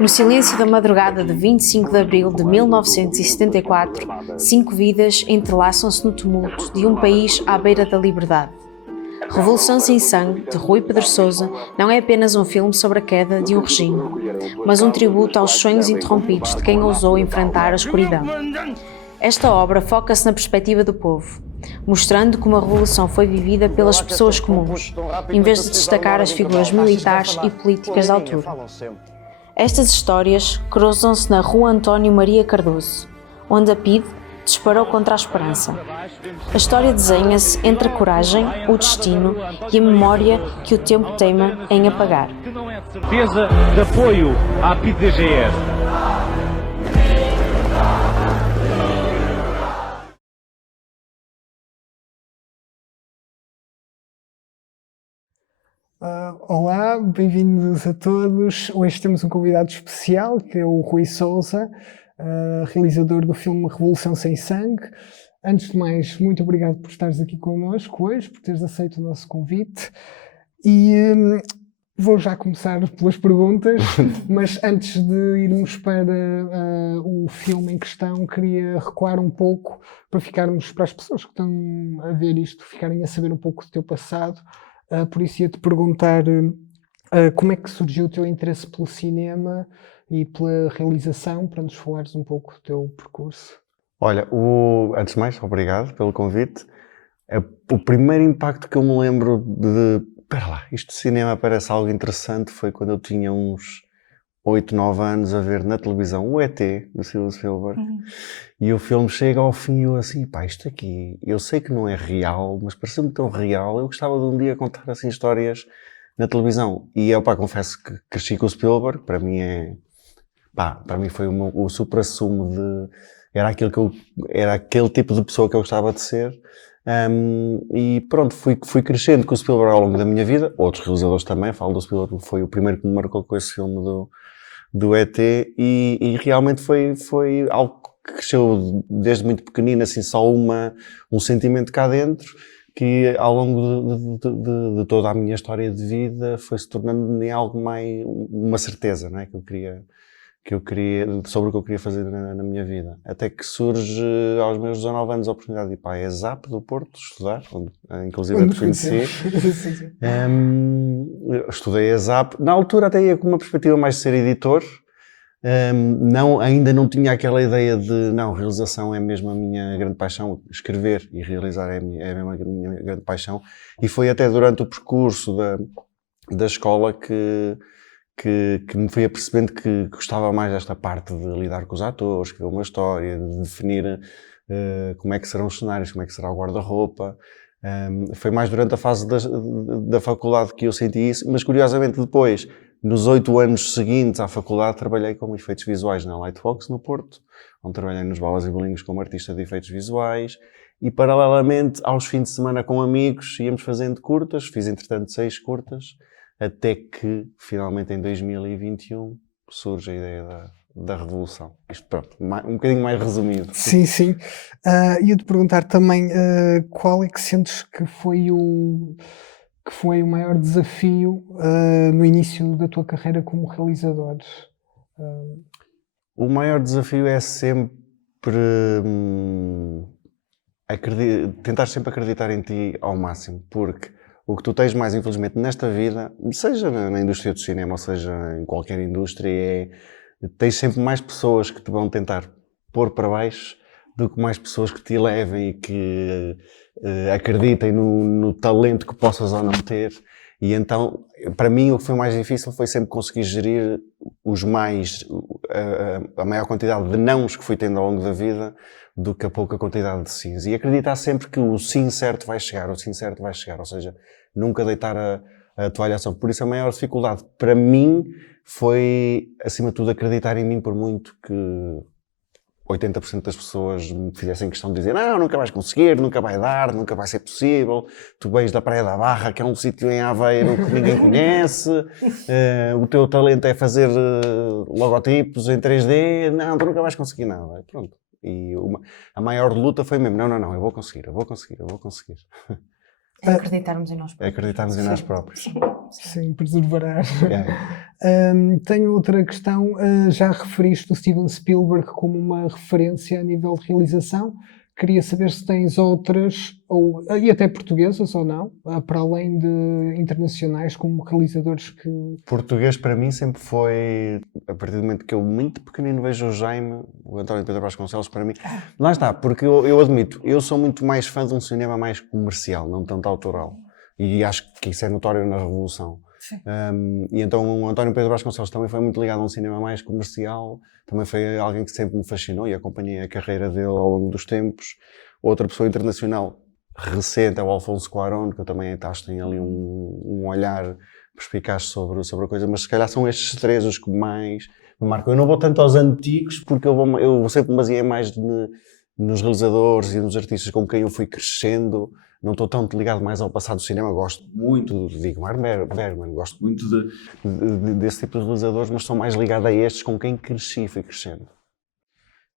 No silêncio da madrugada de 25 de abril de 1974, 5 vidas entrelaçam-se no tumulto de um país à beira da liberdade. Revolução Sem Sangue, de Rui Pedro Sousa, não é apenas um filme sobre a queda de um regime, mas um tributo aos sonhos interrompidos de quem ousou enfrentar a escuridão. Esta obra foca-se na perspectiva do povo, mostrando como a revolução foi vivida pelas pessoas comuns, em vez de destacar as figuras militares e políticas da altura. Estas histórias cruzam-se na Rua António Maria Cardoso, onde a PIDE disparou contra a esperança. A história desenha-se entre a coragem, o destino e a memória que o tempo teima em apagar. Certeza de apoio à PIDE-DGS. Olá, bem-vindos a todos. Hoje temos um convidado especial, que é o Rui Sousa, realizador do filme Revolução Sem Sangue. Antes de mais, muito obrigado por estares aqui connosco hoje, por teres aceito o nosso convite. E vou já começar pelas perguntas, mas antes de irmos para o filme em questão, queria recuar um pouco para as pessoas que estão a ver isto, ficarem a saber um pouco do teu passado. Por isso ia-te perguntar como é que surgiu o teu interesse pelo cinema e pela realização, para nos falares um pouco do teu percurso. Olha, antes de mais, obrigado pelo convite. O primeiro impacto que eu me lembro espera lá, isto de cinema parece algo interessante, foi quando eu tinha uns 8, 9 anos a ver na televisão o ET, do Steven Spielberg. E o filme chega ao fim e eu assim, pá, isto aqui, eu sei que não é real, mas pareceu-me tão real, eu gostava de um dia contar assim histórias na televisão. E eu, pá, confesso que cresci com o Spielberg, para mim foi o supra-sumo era aquele tipo de pessoa que eu gostava de ser. E pronto, fui crescendo com o Spielberg ao longo da minha vida, outros realizadores também, falo do Spielberg, foi o primeiro que me marcou com esse filme do ET, e realmente foi algo que cresceu desde muito pequenino, assim, só um sentimento cá dentro, que ao longo de toda a minha história de vida foi se tornando em algo mais, uma certeza, não é? que eu queria, sobre o que eu queria fazer na minha vida. Até que surge, aos meus 19 anos, a oportunidade de ir para a ESAP do Porto estudar, onde inclusive eu te conheci. Estudei a ESAP. Na altura até ia com uma perspectiva mais de ser editor. Ainda não tinha aquela ideia de, realização é mesmo a minha grande paixão, escrever e realizar é mesmo a minha grande paixão. E foi até durante o percurso da escola que me fui apercebendo que gostava mais desta parte de lidar com os atores, escrever uma história, de definir como é que serão os cenários, como é que será o guarda-roupa. Foi mais durante a fase da faculdade que eu senti isso, mas curiosamente depois, nos 8 anos seguintes à faculdade, trabalhei como efeitos visuais na Lightbox no Porto, onde trabalhei nos Balas e Bolinhos como artista de efeitos visuais, e paralelamente aos fins de semana com amigos íamos fazendo curtas, fiz entretanto 6 curtas, até que finalmente em 2021 surge a ideia da Revolução. Isto pronto, um bocadinho mais resumido. Sim. Ia-te perguntar também qual é que sentes que foi o maior desafio no início da tua carreira como realizador? O maior desafio é sempre tentar sempre acreditar em ti ao máximo, porque o que tu tens mais, infelizmente, nesta vida, seja na indústria do cinema, ou seja em qualquer indústria, tens sempre mais pessoas que te vão tentar pôr para baixo do que mais pessoas que te elevem e que acreditem no talento que possas ou não ter. E então, para mim, o que foi mais difícil foi sempre conseguir gerir a maior quantidade de nãos que fui tendo ao longo da vida do que a pouca quantidade de sims. E acreditar sempre que o sim certo vai chegar, ou seja, nunca deitar a toalha ao chão. Por isso a maior dificuldade para mim foi, acima de tudo, acreditar em mim, por muito que 80% das pessoas me fizessem questão de dizer não, nunca vais conseguir, nunca vai dar, nunca vai ser possível, tu vens da Praia da Barra, que é um sítio em Aveiro que ninguém conhece, o teu talento é fazer logotipos em 3D, não, tu nunca vais conseguir nada. Pronto. E a maior luta foi mesmo, não, eu vou conseguir. É acreditarmos em nós É próprios. acreditarmos em nós próprios. Sim, preservar. É. Tenho outra questão. Já referiste o Steven Spielberg como uma referência a nível de realização. Queria saber se tens outras, e até portuguesas ou não, para além de internacionais, como realizadores que... Português para mim sempre foi, a partir do momento que eu muito pequenino vejo o Jaime, o António Pedro Vasconcelos, para mim, lá está, porque eu admito, eu sou muito mais fã de um cinema mais comercial, não tanto autoral, e acho que isso é notório na Revolução. E então o António Pedro Vasconcelos também foi muito ligado a um cinema mais comercial, também foi alguém que sempre me fascinou e acompanhei a carreira dele ao longo dos tempos. Outra pessoa internacional recente é o Alfonso Cuarón, que eu também acho que tem ali um olhar perspicaz sobre a coisa, mas se calhar são estes três os que mais me marcam. Eu não vou tanto aos antigos, porque eu sempre me baseei mais nos realizadores e nos artistas com quem eu fui crescendo. Não estou tanto ligado mais ao passado do cinema, gosto muito de Ingmar Bergman, gosto muito desse tipo de realizadores, mas sou mais ligado a estes com quem cresci e fui crescendo.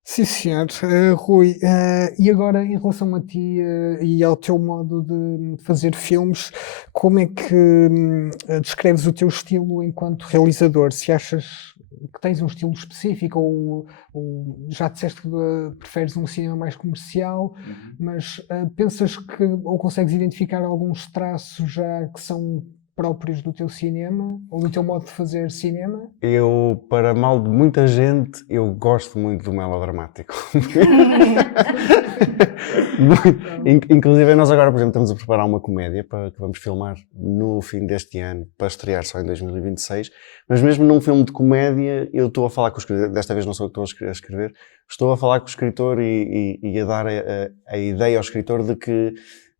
Sim, senhor. Rui, e agora em relação a ti e ao teu modo de fazer filmes, como é que descreves o teu estilo enquanto realizador? Se achas que tens um estilo específico ou já disseste que preferes um cinema mais comercial, mas pensas que ou consegues identificar alguns traços já que são próprios do teu cinema ou do teu modo de fazer cinema? Eu, para mal de muita gente, eu gosto muito do melodramático. Inclusive nós agora, por exemplo, estamos a preparar uma comédia que vamos filmar no fim deste ano, para estrear só em 2026, mas mesmo num filme de comédia eu estou a falar com o escritor, desta vez não sou eu que estou a escrever, estou a falar com o escritor e a dar a ideia ao escritor de que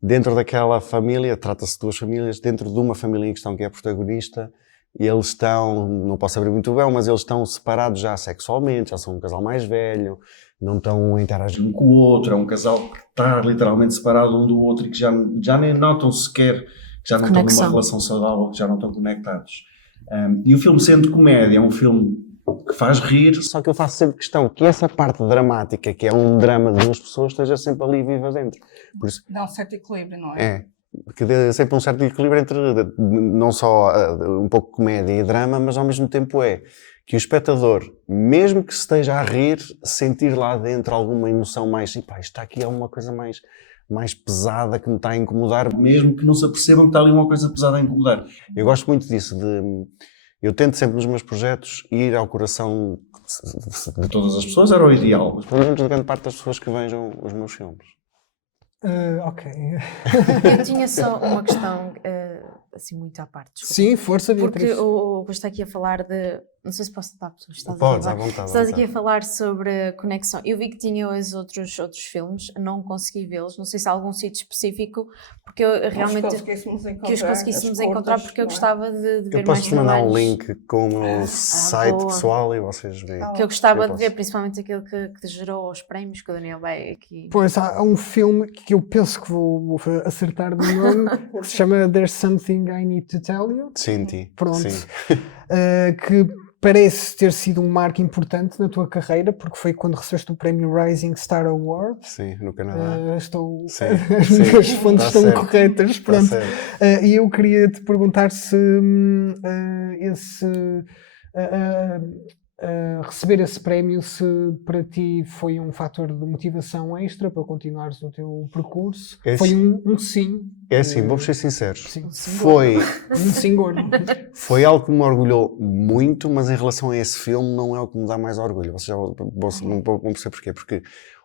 dentro daquela família, trata-se de duas famílias, dentro de uma família em questão que é a protagonista, eles estão, não posso abrir muito bem, mas eles estão separados já sexualmente, já são um casal mais velho, não estão a interagir um com o outro, é um casal que está literalmente separado um do outro e que já nem notam sequer, que já não estão numa relação saudável, que já não estão conectados. E o filme, sendo comédia, é um filme que faz rir, só que eu faço sempre questão que essa parte dramática, que é um drama de duas pessoas, esteja sempre ali viva dentro. Por isso, dá um certo equilíbrio, não é? É, que dê sempre um certo equilíbrio entre não só um pouco de comédia e drama, mas ao mesmo tempo é que o espectador, mesmo que esteja a rir, sentir lá dentro alguma emoção mais, pá, isto está aqui é uma coisa mais pesada que me está a incomodar, mesmo que não se apercebam que está ali uma coisa pesada a incomodar. Eu gosto muito disso, eu tento sempre nos meus projetos ir ao coração de todas as pessoas, era o ideal, mas pelo menos de grande parte das pessoas que vejam os meus filmes. Ok. Eu tinha só uma questão, assim, muito à parte. Desculpa. Sim, força, Beatriz. Porque o Rui está aqui a falar de... Não sei se posso dar pessoas. Podes, à vontade. Estás aqui a falar sobre conexão. Eu vi que tinha os outros filmes, não consegui vê-los. Não sei se há algum sítio específico, porque eu realmente... Que os conseguíssemos encontrar, porque eu gostava de ver mais trabalhos. Eu posso-te mandar um link com o meu site pessoal e vocês veem. Que eu gostava de ver, principalmente aquele que gerou os prémios, que o Daniel vai aqui... Pois, há um filme que eu penso que vou acertar no nome, que se chama There's Something I Need to Tell You. Sim. Pronto. Sim. Que parece ter sido um marco importante na tua carreira, porque foi quando recebeste o prémio Rising Star Award. Sim, no Canadá. As minhas fontes estão corretas. Pronto. E eu queria te perguntar se receber esse prémio, se para ti foi um fator de motivação extra para continuares o teu percurso. Foi um sim. É assim, vou ser sincero. Sim. Foi um sim gordo. Foi algo que me orgulhou muito, mas em relação a esse filme não é o que me dá mais orgulho. Vocês já vão perceber porquê. Porque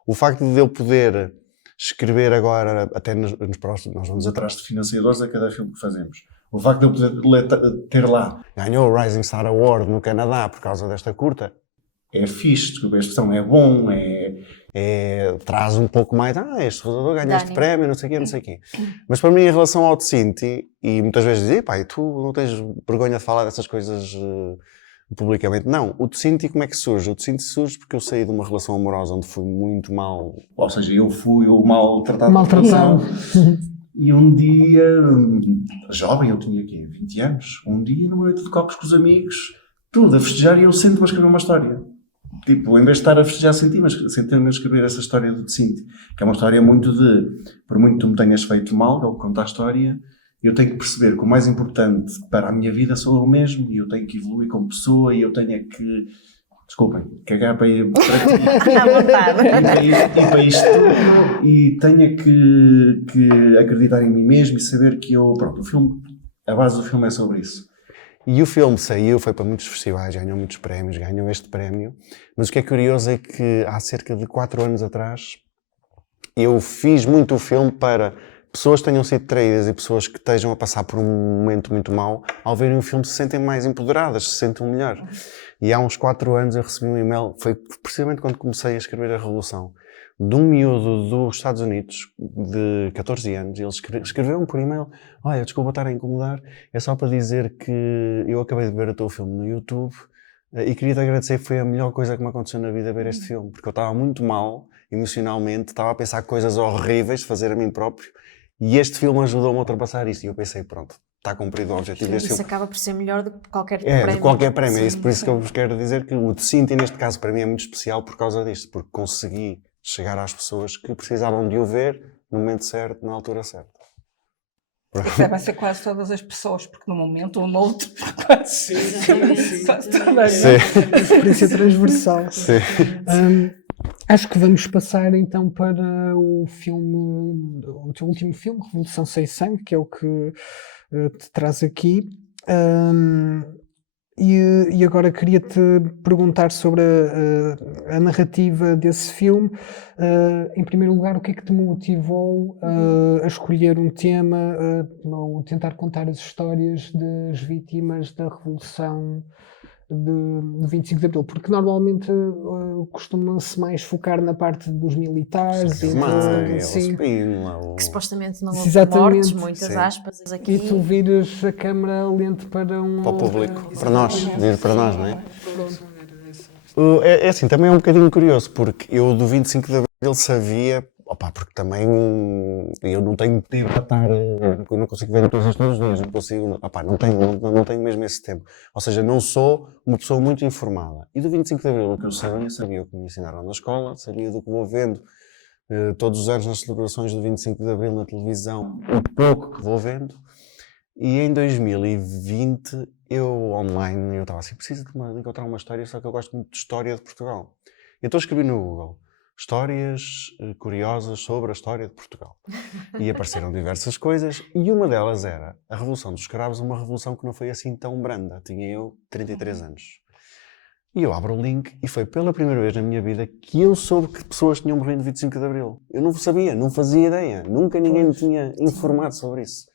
o facto de eu poder escrever agora, até nos próximos, nós vamos atrás de financiadores a cada filme que fazemos. O facto de eu poder ter lá, ganhou o Rising Star Award no Canadá por causa desta curta, é fixe, desculpa, a expressão é bom, traz um pouco mais, este realizador ganha este prémio, não sei o quê. Mas para mim, em relação ao Tsinti, e muitas vezes dizem, pá, e tu não tens vergonha de falar dessas coisas publicamente? Não, o Tsinti como é que surge? O Tsinti surge porque eu saí de uma relação amorosa onde fui muito mal, ou seja, eu fui o maltratado. E um dia, jovem, eu tinha aqui 20 anos, um dia numa noite de copos com os amigos, tudo a festejar e eu sento-me a escrever uma história. tipo, em vez de estar a festejar, senti-me a escrever essa história do Tecinte, que é uma história muito por muito que tu me tenhas feito mal, é o que conta a história, eu tenho que perceber que o mais importante para a minha vida sou eu mesmo, e eu tenho que evoluir como pessoa, e eu tenho que, desculpem, cagar para ti, À vontade. e para isto tudo, e tenho que acreditar em mim mesmo e saber que pronto, a base do filme é sobre isso. E o filme saiu, foi para muitos festivais, ganhou muitos prémios, ganhou este prémio, mas o que é curioso é que há cerca de 4 anos atrás eu fiz muito o filme para pessoas que tenham sido traídas e pessoas que estejam a passar por um momento muito mau, ao verem o filme se sentem mais empoderadas, se sentem melhor. E há uns 4 anos eu recebi um e-mail, foi precisamente quando comecei a escrever A Revolução, de um miúdo dos Estados Unidos, de 14 anos, ele escreveu-me por e-mail: olha, desculpa estar a incomodar, é só para dizer que eu acabei de ver o teu filme no YouTube e queria-te agradecer, foi a melhor coisa que me aconteceu na vida ver este filme, porque eu estava muito mal, emocionalmente, estava a pensar coisas horríveis, fazer a mim próprio, e este filme ajudou-me a ultrapassar isto, e eu pensei, pronto, está cumprido o objetivo deste filme. Isso acaba por ser melhor do que qualquer prémio. De qualquer prémio, é isso, por isso que eu vos quero dizer que o Tecinte, neste caso, para mim é muito especial por causa disto, porque consegui chegar às pessoas que precisavam de o ver no momento certo, na altura certa. Devem ser quase todas as pessoas, porque num momento ou noutro, quase todas. Experiência transversal. Sim. Acho que vamos passar então para o filme, o teu último filme, Revolução Sem Sangue, que é o que te traz aqui. E agora queria-te perguntar sobre a narrativa desse filme. Em primeiro lugar, o que é que te motivou a escolher um tema, ou tentar contar as histórias das vítimas da Revolução de 25 de Abril? Porque normalmente costuma-se mais focar na parte dos militares que supostamente não houve exatamente, mortes, muitas aspas aqui. E tu vires a câmara lente para o público, para nós, não é? É assim, também é um bocadinho curioso, porque eu do 25 de Abril sabia, porque também eu não tenho tempo para estar, eu não consigo ver notícias todos os dias, não tenho mesmo esse tempo. Ou seja, não sou uma pessoa muito informada. E do 25 de Abril o que eu sabia o que me ensinaram na escola, sabia do que vou vendo todos os anos nas celebrações do 25 de Abril na televisão, um pouco que vou vendo. E em 2020 eu estava assim, preciso de encontrar uma história, só que eu gosto muito de história de Portugal. Então escrevi no Google histórias curiosas sobre a história de Portugal. E apareceram diversas coisas, e uma delas era a Revolução dos Escravos, uma revolução que não foi assim tão branda. Tinha eu 33 anos. E eu abro o link, e foi pela primeira vez na minha vida que eu soube que pessoas tinham morrido no 25 de Abril. Eu não sabia, não fazia ideia. Nunca ninguém me tinha informado sobre isso.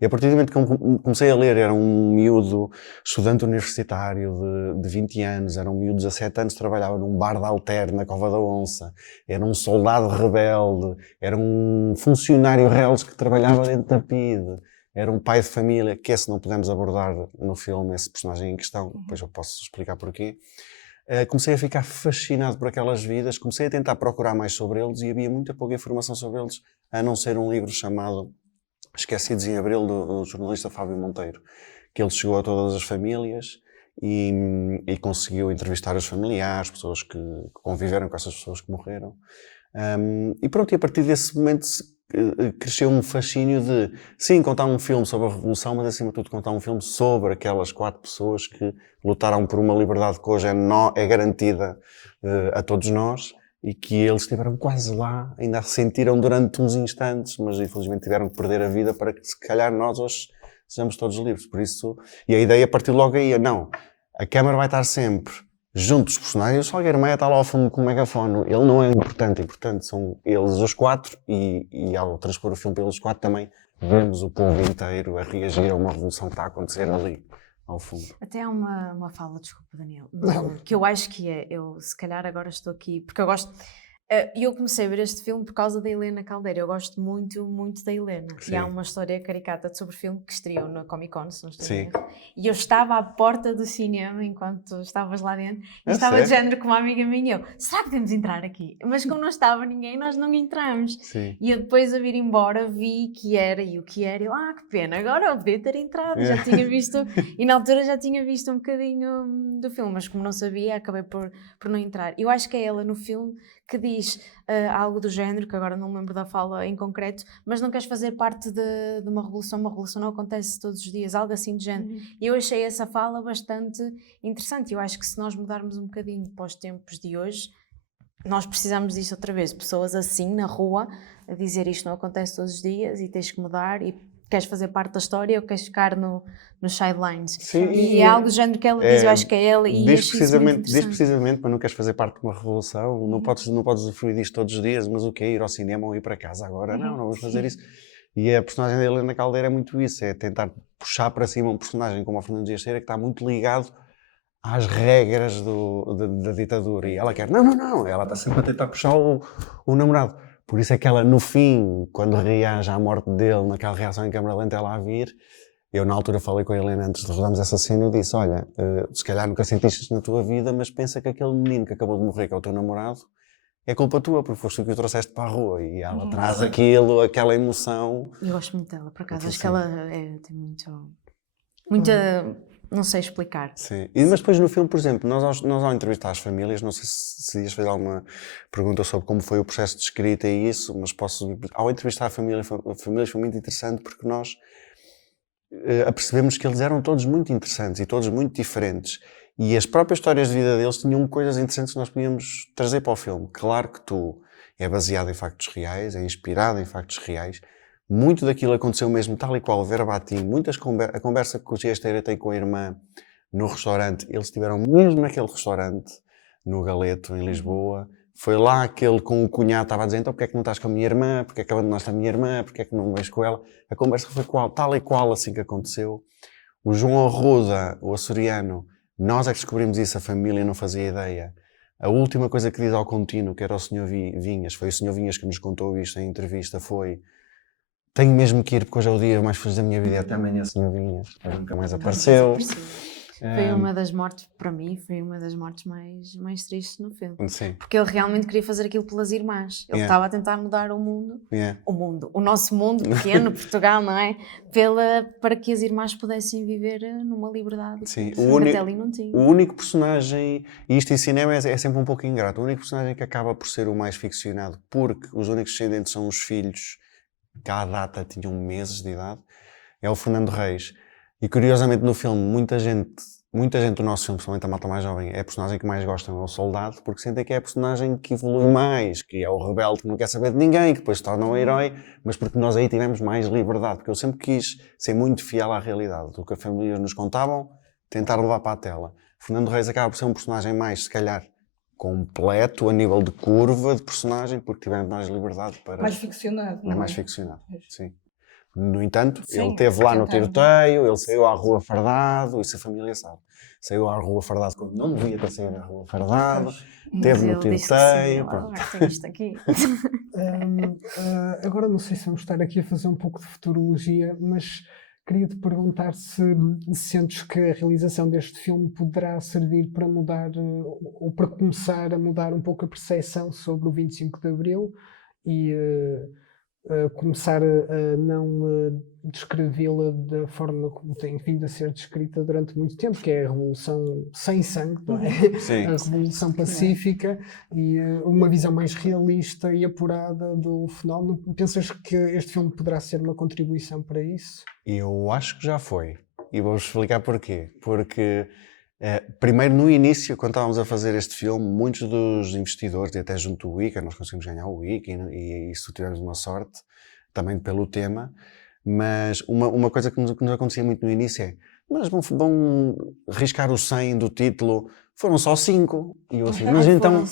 E a partir do momento que comecei a ler, era um miúdo estudante universitário de 20 anos, era um miúdo de 17 anos, trabalhava num bar de alter na Cova da Onça, era um soldado rebelde, era um funcionário reles que trabalhava dentro da PIDE, era um pai de família, que esse não podemos abordar no filme, esse personagem em questão, depois eu posso explicar porquê. Comecei a ficar fascinado por aquelas vidas, comecei a tentar procurar mais sobre eles e havia muita pouca informação sobre eles, a não ser um livro chamado Esquecidos em Abril, do jornalista Fábio Monteiro, que ele chegou a todas as famílias e conseguiu entrevistar os familiares, pessoas que conviveram com essas pessoas que morreram. E pronto, e a partir desse momento cresceu um fascínio de, sim, contar um filme sobre a Revolução, mas acima de tudo contar um filme sobre aquelas 4 pessoas que lutaram por uma liberdade que hoje é garantida a todos nós, e que eles estiveram quase lá, ainda a sentiram durante uns instantes, mas infelizmente tiveram que perder a vida para que se calhar nós hoje sejamos todos livres. Por isso, e a ideia partiu logo aí, não, a câmara vai estar sempre junto dos personagens, o Salgueiro Maia está lá ao fundo com o megafone, ele não é importante são eles os 4, e ao transpor o filme pelos 4 também vemos o povo inteiro a reagir a uma revolução que está a acontecer ali. Ao fundo. Até há uma fala, desculpa Daniel, que eu acho que eu se calhar agora estou aqui, porque eu gosto, Eu comecei a ver este filme por causa da Helena Caldeira. Eu gosto muito, muito da Helena. Sim. E há uma história caricata sobre o filme que estreou na Comic Con, se não estou em Sim. erro. E eu estava à porta do cinema enquanto estavas lá dentro. E É estava de sério? género com uma amiga minha. Eu, será que podemos entrar aqui? Mas como não estava ninguém, nós não entramos. Sim. E eu depois a vir embora vi que era e o que era. E eu, que pena, agora eu devia ter entrado. Já tinha visto, e na altura já tinha visto um bocadinho do filme, mas como não sabia, acabei por não entrar. Eu acho que é ela no filme que diz algo do género, que agora não me lembro da fala em concreto, mas não queres fazer parte de uma revolução não acontece todos os dias, algo assim do género. E eu achei essa fala bastante interessante. Eu acho que se nós mudarmos um bocadinho para os tempos de hoje, nós precisamos disso outra vez, pessoas assim na rua a dizer isto não acontece todos os dias e tens que mudar e queres fazer parte da história ou queres ficar nos sidelines. Sim, E é algo do género que ela diz, eu acho que é ela e diz acho isso muito diz interessante. precisamente para não queres fazer parte de uma revolução, não podes usufruir disto todos os dias, mas o quê? Ir ao cinema ou ir para casa agora? Não vamos fazer isso. E a personagem da Helena Caldeira é muito isso, é tentar puxar para cima um personagem como o Fernando Dias Ceira que está muito ligado às regras da ditadura. E ela quer, não, ela está sempre a tentar puxar o namorado. Por isso é que ela, no fim, quando reage à morte dele, naquela reação em câmara lenta, ela a vir, eu na altura falei com a Helena antes de rodarmos essa cena, eu disse, olha, se calhar nunca sentiste isto na tua vida, mas pensa que aquele menino que acabou de morrer, que é o teu namorado, é culpa tua, porque foste tu que o trouxeste para a rua. E ela traz aquela emoção. Eu gosto muito dela, por acaso. Muito Acho que ela tem muita... Não sei explicar. Sim. Mas depois no filme, por exemplo, nós ao entrevistar as famílias, não sei se ias fazer alguma pergunta sobre como foi o processo de escrita e isso, mas ao entrevistar a famílias foi muito interessante porque nós apercebemos que eles eram todos muito interessantes e todos muito diferentes. E as próprias histórias de vida deles tinham coisas interessantes que nós podíamos trazer para o filme. Claro que é baseado em factos reais, é inspirado em factos reais. Muito daquilo aconteceu mesmo tal e qual, verbatim. A conversa que o Giasteira tem com a irmã no restaurante, eles estiveram mesmo naquele restaurante, no Galeto, em Lisboa. Foi lá aquele com o cunhado estava a dizer, então porque é que não estás com a minha irmã? Porque é que abandonaste a minha irmã? Porque é que não vais com ela? A conversa foi tal e qual assim que aconteceu. O João Arruda, o açoriano, nós é que descobrimos isso, a família não fazia ideia. A última coisa que diz ao contínuo, que era o Sr. Vinhas, foi o Sr. Vinhas que nos contou isto em entrevista, foi: tenho mesmo que ir porque hoje é o dia mais feliz da minha vida. Até amanhã, Sr. Vinhas. Ele nunca mais apareceu. Foi uma das mortes, para mim, foi uma das mortes mais tristes no filme. Sim. Porque ele realmente queria fazer aquilo pelas irmãs. Ele estava a tentar mudar o mundo, o nosso mundo pequeno, Portugal, não é? Para que as irmãs pudessem viver numa liberdade. Sim. Que até ali não tinha. O único personagem, e isto em cinema é sempre um pouco ingrato, o único personagem que acaba por ser o mais ficcionado, porque os únicos descendentes são os filhos, que à data tinham meses de idade, é o Fernando Reis. E curiosamente no filme, muita gente do nosso filme, principalmente a malta mais jovem, é a personagem que mais gostam, é o soldado, porque sentem que é a personagem que evolui mais, que é o rebelde que não quer saber de ninguém, que depois se torna um herói, mas porque nós aí tivemos mais liberdade, porque eu sempre quis ser muito fiel à realidade, do que as famílias nos contavam, tentar levar para a tela. Fernando Reis acaba por ser um personagem mais, se calhar, completo a nível de curva de personagem, porque tivemos mais liberdade para... Mais ficcionado, não é? Mais ficcionado, sim. No entanto, Sim, ele esteve lá no tentando. tiroteio, ele saiu à rua fardado, isso a família sabe. Saiu à rua fardado quando não devia ter saído à rua fardado, esteve no Ele disse que sim, tiroteio. agora tem isto aqui. Agora não sei se vamos estar aqui a fazer um pouco de futurologia, mas queria-te perguntar se sentes que a realização deste filme poderá servir para mudar ou para começar a mudar um pouco a percepção sobre o 25 de Abril e começar a não descrevê-la da forma como tem vindo a ser descrita durante muito tempo, que é a revolução sem sangue, não é? Sim. A revolução pacífica e uma visão mais realista e apurada do fenómeno. Pensas que este filme poderá ser uma contribuição para isso? Eu acho que já foi. E vou-vos explicar porquê. Porque, primeiro, no início, quando estávamos a fazer este filme, muitos dos investidores, e até junto do ICA, nós conseguimos ganhar o ICA e isso tivemos uma sorte, também pelo tema, mas uma coisa que nos acontecia muito no início é: mas vão riscar o 100 do título, foram só 5. E eu assim, mas então...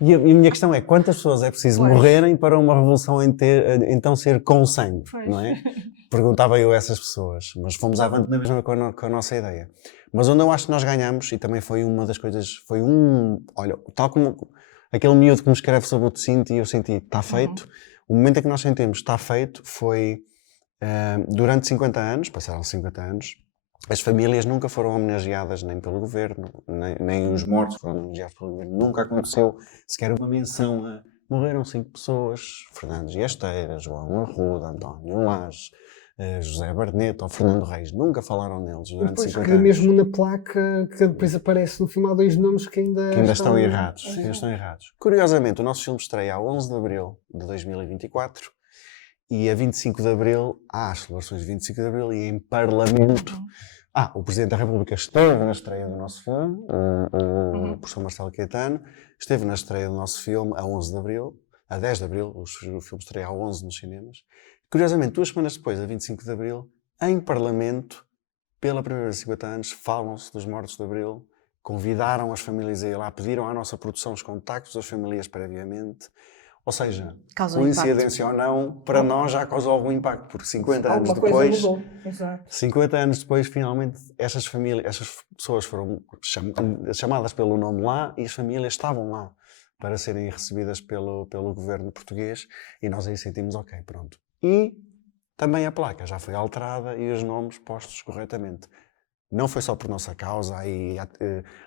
E a minha questão é, quantas pessoas é preciso morrerem para uma revolução então ser com sangue, não é? Perguntava eu a essas pessoas, mas fomos avante na mesma com a nossa ideia. Mas onde eu acho que nós ganhamos, e também foi uma das coisas, olha, tal como aquele miúdo que me escreve sobre o Tecinte e eu senti, está feito. O momento em que nós sentimos, está feito, foi durante 50 anos, passaram 50 anos, as famílias nunca foram homenageadas nem pelo governo, nem os mortos foram homenageados pelo governo. Nunca aconteceu sequer uma menção a morreram 5 pessoas, Fernando Giasteira, João Arruda, António Lage, José Barneto ou Fernando Reis. Nunca falaram neles durante Depois 50 que anos. mesmo na placa, que depois aparece no filme, há 2 nomes que ainda Estão errados. Que ainda estão errados. Curiosamente, o nosso filme estreia a 11 de Abril de 2024 e a 25 de Abril há as celebrações de 25 de Abril e em Parlamento... o Presidente da República esteve na estreia do nosso filme, o professor Marcelo Caetano, esteve na estreia do nosso filme a 11 de Abril, a 10 de Abril, o filme estreia a 11 nos cinemas. Curiosamente, 2 semanas depois, a 25 de Abril, em Parlamento, pela primeira vez em 50 anos, falam-se dos mortos de Abril, convidaram as famílias a ir lá, pediram à nossa produção os contactos das famílias previamente. Ou seja, Causou coincidência ou não, para nós já causou algum impacto, porque 50 anos Alguma coisa depois, mudou. Exato. 50 anos depois, finalmente, essas pessoas foram chamadas pelo nome lá e as famílias estavam lá para serem recebidas pelo governo português e nós aí sentimos, ok, pronto. E também a placa já foi alterada e os nomes postos corretamente. Não foi só por nossa causa, há aí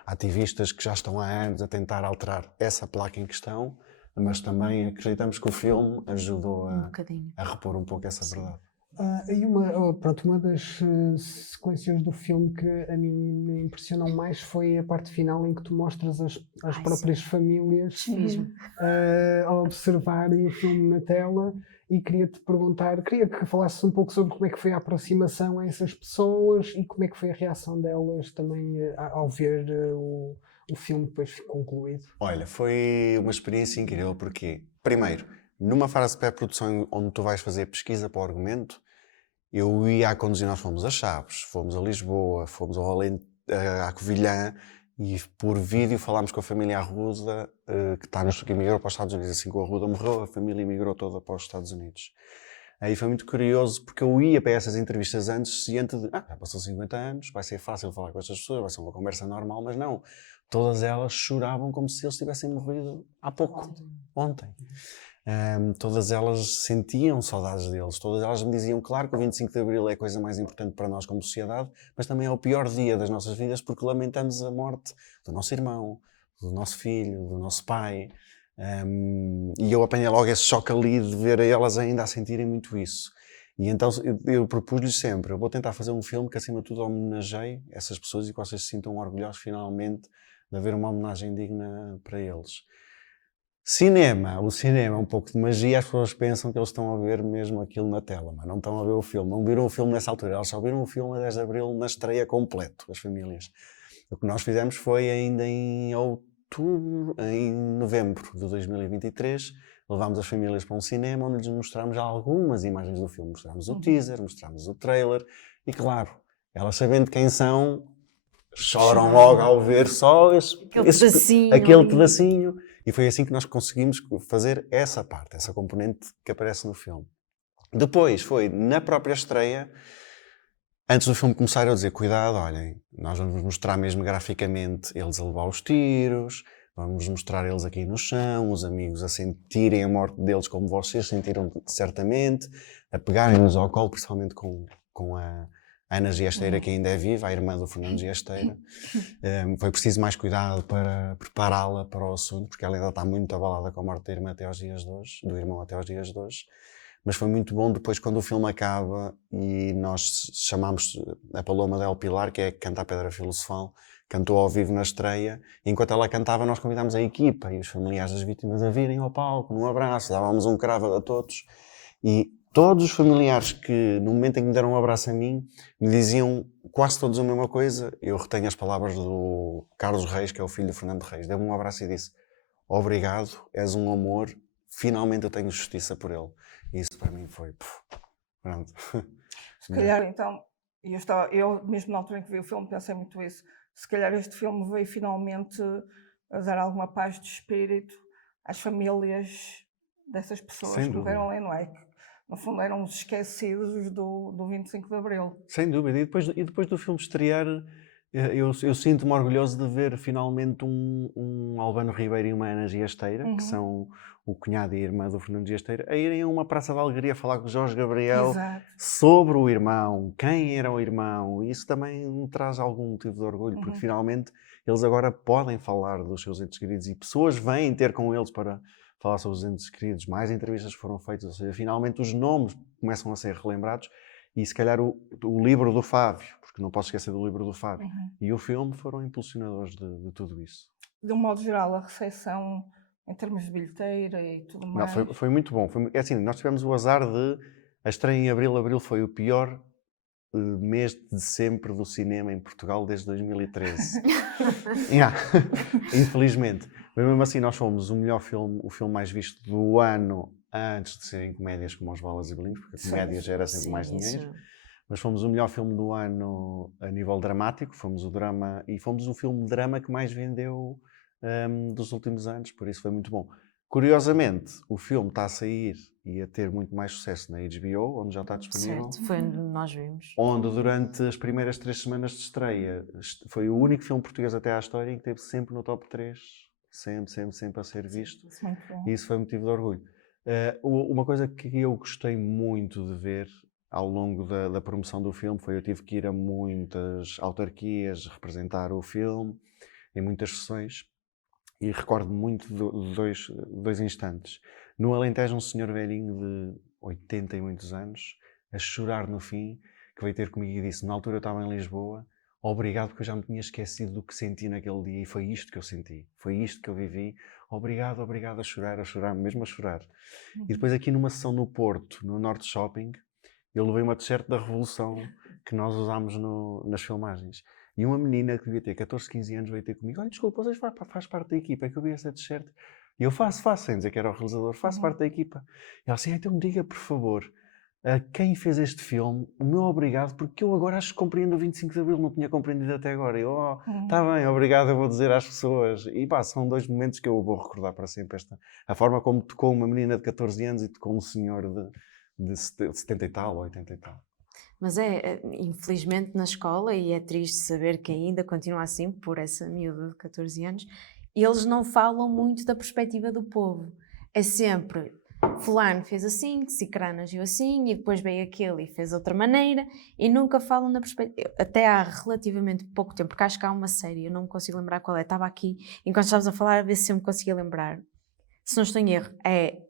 ativistas que já estão há anos a tentar alterar essa placa em questão, mas também acreditamos que o filme ajudou a repor um pouco essa verdade. E uma das sequências do filme que a mim me impressionou mais foi a parte final em que tu mostras as próprias famílias a observarem o filme na tela e queria que falasses um pouco sobre como é que foi a aproximação a essas pessoas e como é que foi a reação delas também ao ver o filme depois concluído. Olha, foi uma experiência incrível porque, primeiro, numa fase de pré-produção onde tu vais fazer pesquisa para o argumento, eu ia a conduzir, nós fomos a Chaves, fomos a Lisboa, fomos à Covilhã e por vídeo falámos com a família Arruda, que emigrou para os Estados Unidos. Assim que o Arruda morreu, a família emigrou toda para os Estados Unidos. Aí foi muito curioso porque eu ia para essas entrevistas antes, ciente de, já passou 50 anos, vai ser fácil falar com estas pessoas, vai ser uma conversa normal, mas não. Todas elas choravam como se eles tivessem morrido há pouco, ontem. Todas elas sentiam saudades deles, todas elas me diziam, claro que o 25 de Abril é a coisa mais importante para nós como sociedade, mas também é o pior dia das nossas vidas porque lamentamos a morte do nosso irmão, do nosso filho, do nosso pai. E eu apanhei logo esse choque ali de ver elas ainda a sentirem muito isso. E então eu propus-lhes sempre, eu vou tentar fazer um filme que acima de tudo homenageie essas pessoas e que vocês se sintam orgulhosos finalmente de haver uma homenagem digna para eles. O cinema é um pouco de magia, as pessoas pensam que eles estão a ver mesmo aquilo na tela, mas não estão a ver o filme, não viram o filme nessa altura, eles só viram o filme a 10 de Abril na estreia completo, as famílias. O que nós fizemos foi ainda em novembro de 2023, levámos as famílias para um cinema onde lhes mostramos algumas imagens do filme, mostramos o teaser, mostramos o trailer e claro, elas sabendo quem são, choram logo ao ver só aquele pedacinho. E foi assim que nós conseguimos fazer essa parte, essa componente que aparece no filme. Depois foi na própria estreia, antes do filme começar, eu dizer, cuidado, olhem, nós vamos mostrar mesmo graficamente eles a levar os tiros, vamos mostrar eles aqui no chão, os amigos a sentirem a morte deles como vocês sentiram certamente, a pegarem-nos ao colo, principalmente com a Ana Giasteira, que ainda é viva, a irmã do Fernando Giasteira. Foi preciso mais cuidado para prepará-la para o assunto, porque ela ainda está muito abalada com a morte da irmã até aos dias de hoje, do irmão até aos dias de hoje. Mas foi muito bom depois quando o filme acaba e nós chamamos a Paloma del Pilar, que é que canta a Pedra Filosofal, cantou ao vivo na estreia, e enquanto ela cantava nós convidámos a equipa e os familiares das vítimas a virem ao palco, num abraço, dávamos um cravo a todos. E todos os familiares que, no momento em que me deram um abraço a mim, me diziam quase todos a mesma coisa. Eu retenho as palavras do Carlos Reis, que é o filho do Fernando Reis. Deu-me um abraço e disse, obrigado, és um amor, finalmente eu tenho justiça por ele. E isso para mim foi, pronto. Se calhar então, eu mesmo na altura em que vi o filme pensei muito isso, se calhar este filme veio finalmente a dar alguma paz de espírito às famílias dessas pessoas que morreram ali, não é? No fundo eram os esquecidos do 25 de Abril. Sem dúvida. E depois do filme estrear, Eu sinto-me orgulhoso de ver finalmente um Albano Ribeiro e uma Ana Giasteira, que são o cunhado e a irmã do Fernando Giasteira, a irem a uma praça de alegria falar com o Jorge Gabriel Exato. sobre o irmão, quem era o irmão. Isso também me traz algum motivo de orgulho, porque finalmente eles agora podem falar dos seus entes queridos e pessoas vêm ter com eles para falar sobre os entes queridos. Mais entrevistas foram feitas, ou seja, finalmente os nomes começam a ser relembrados. E se calhar o livro do Fábio, porque não posso esquecer do livro do Fábio, e o filme foram impulsionadores de tudo isso. De um modo geral, a recepção em termos de bilheteira e tudo Não, mais. foi muito bom. É assim, nós tivemos o azar de a estreia em Abril. Abril foi o pior mês de sempre do cinema em Portugal desde 2013. Infelizmente. Mas mesmo assim nós fomos o melhor filme, o filme mais visto do ano, antes de serem comédias como Os Balas e Bolinhos, porque a comédia já era sempre mais dinheiro. Mas fomos o melhor filme do ano a nível dramático, fomos o drama, e fomos o filme de drama que mais vendeu dos últimos anos, por isso foi muito bom. Curiosamente, o filme está a sair e a ter muito mais sucesso na HBO, onde já está disponível. Certo, foi onde nós vimos. Onde durante as primeiras 3 semanas de estreia foi o único filme português até à história em que esteve sempre no top 3, sempre a ser visto. Isso é muito bom. E isso foi motivo de orgulho. Uma coisa que eu gostei muito de ver ao longo da promoção do filme foi eu tive que ir a muitas autarquias representar o filme, em muitas sessões, e recordo muito de dois instantes. No Alentejo, um senhor velhinho de 80 e muitos anos, a chorar no fim, que veio ter comigo e disse, na altura eu estava em Lisboa, obrigado porque eu já me tinha esquecido do que senti naquele dia e foi isto que eu senti, foi isto que eu vivi, obrigado a chorar, mesmo a chorar. E depois aqui numa sessão no Porto, no Norte Shopping, eu levei uma t-shirt da Revolução que nós usámos nas filmagens. E uma menina que devia ter 14, 15 anos veio ter comigo, olha, desculpa, vocês faz parte da equipa, é que eu vi essa t-shirt. E eu faço, sem dizer que era o realizador, faço parte da equipa. E ela assim, então me diga, por favor, a quem fez este filme, o meu obrigado, porque eu agora acho que compreendo o 25 de Abril, não tinha compreendido até agora. E eu, está bem, obrigado, eu vou dizer às pessoas. E pá, são 2 momentos que eu vou recordar para sempre. A forma como tocou uma menina de 14 anos e tocou um senhor de 70 e tal, 80 e tal. Mas infelizmente na escola, e é triste saber que ainda continua assim, por essa miúda de 14 anos, eles não falam muito da perspectiva do povo. É sempre, fulano fez assim, cicrano agiu assim, e depois veio aquele e fez de outra maneira, e nunca falam na perspectiva. Até há relativamente pouco tempo, porque acho que há uma série, eu não me consigo lembrar qual é, estava aqui, enquanto estavas a falar, a ver se eu me conseguia lembrar. Se não estou em erro, é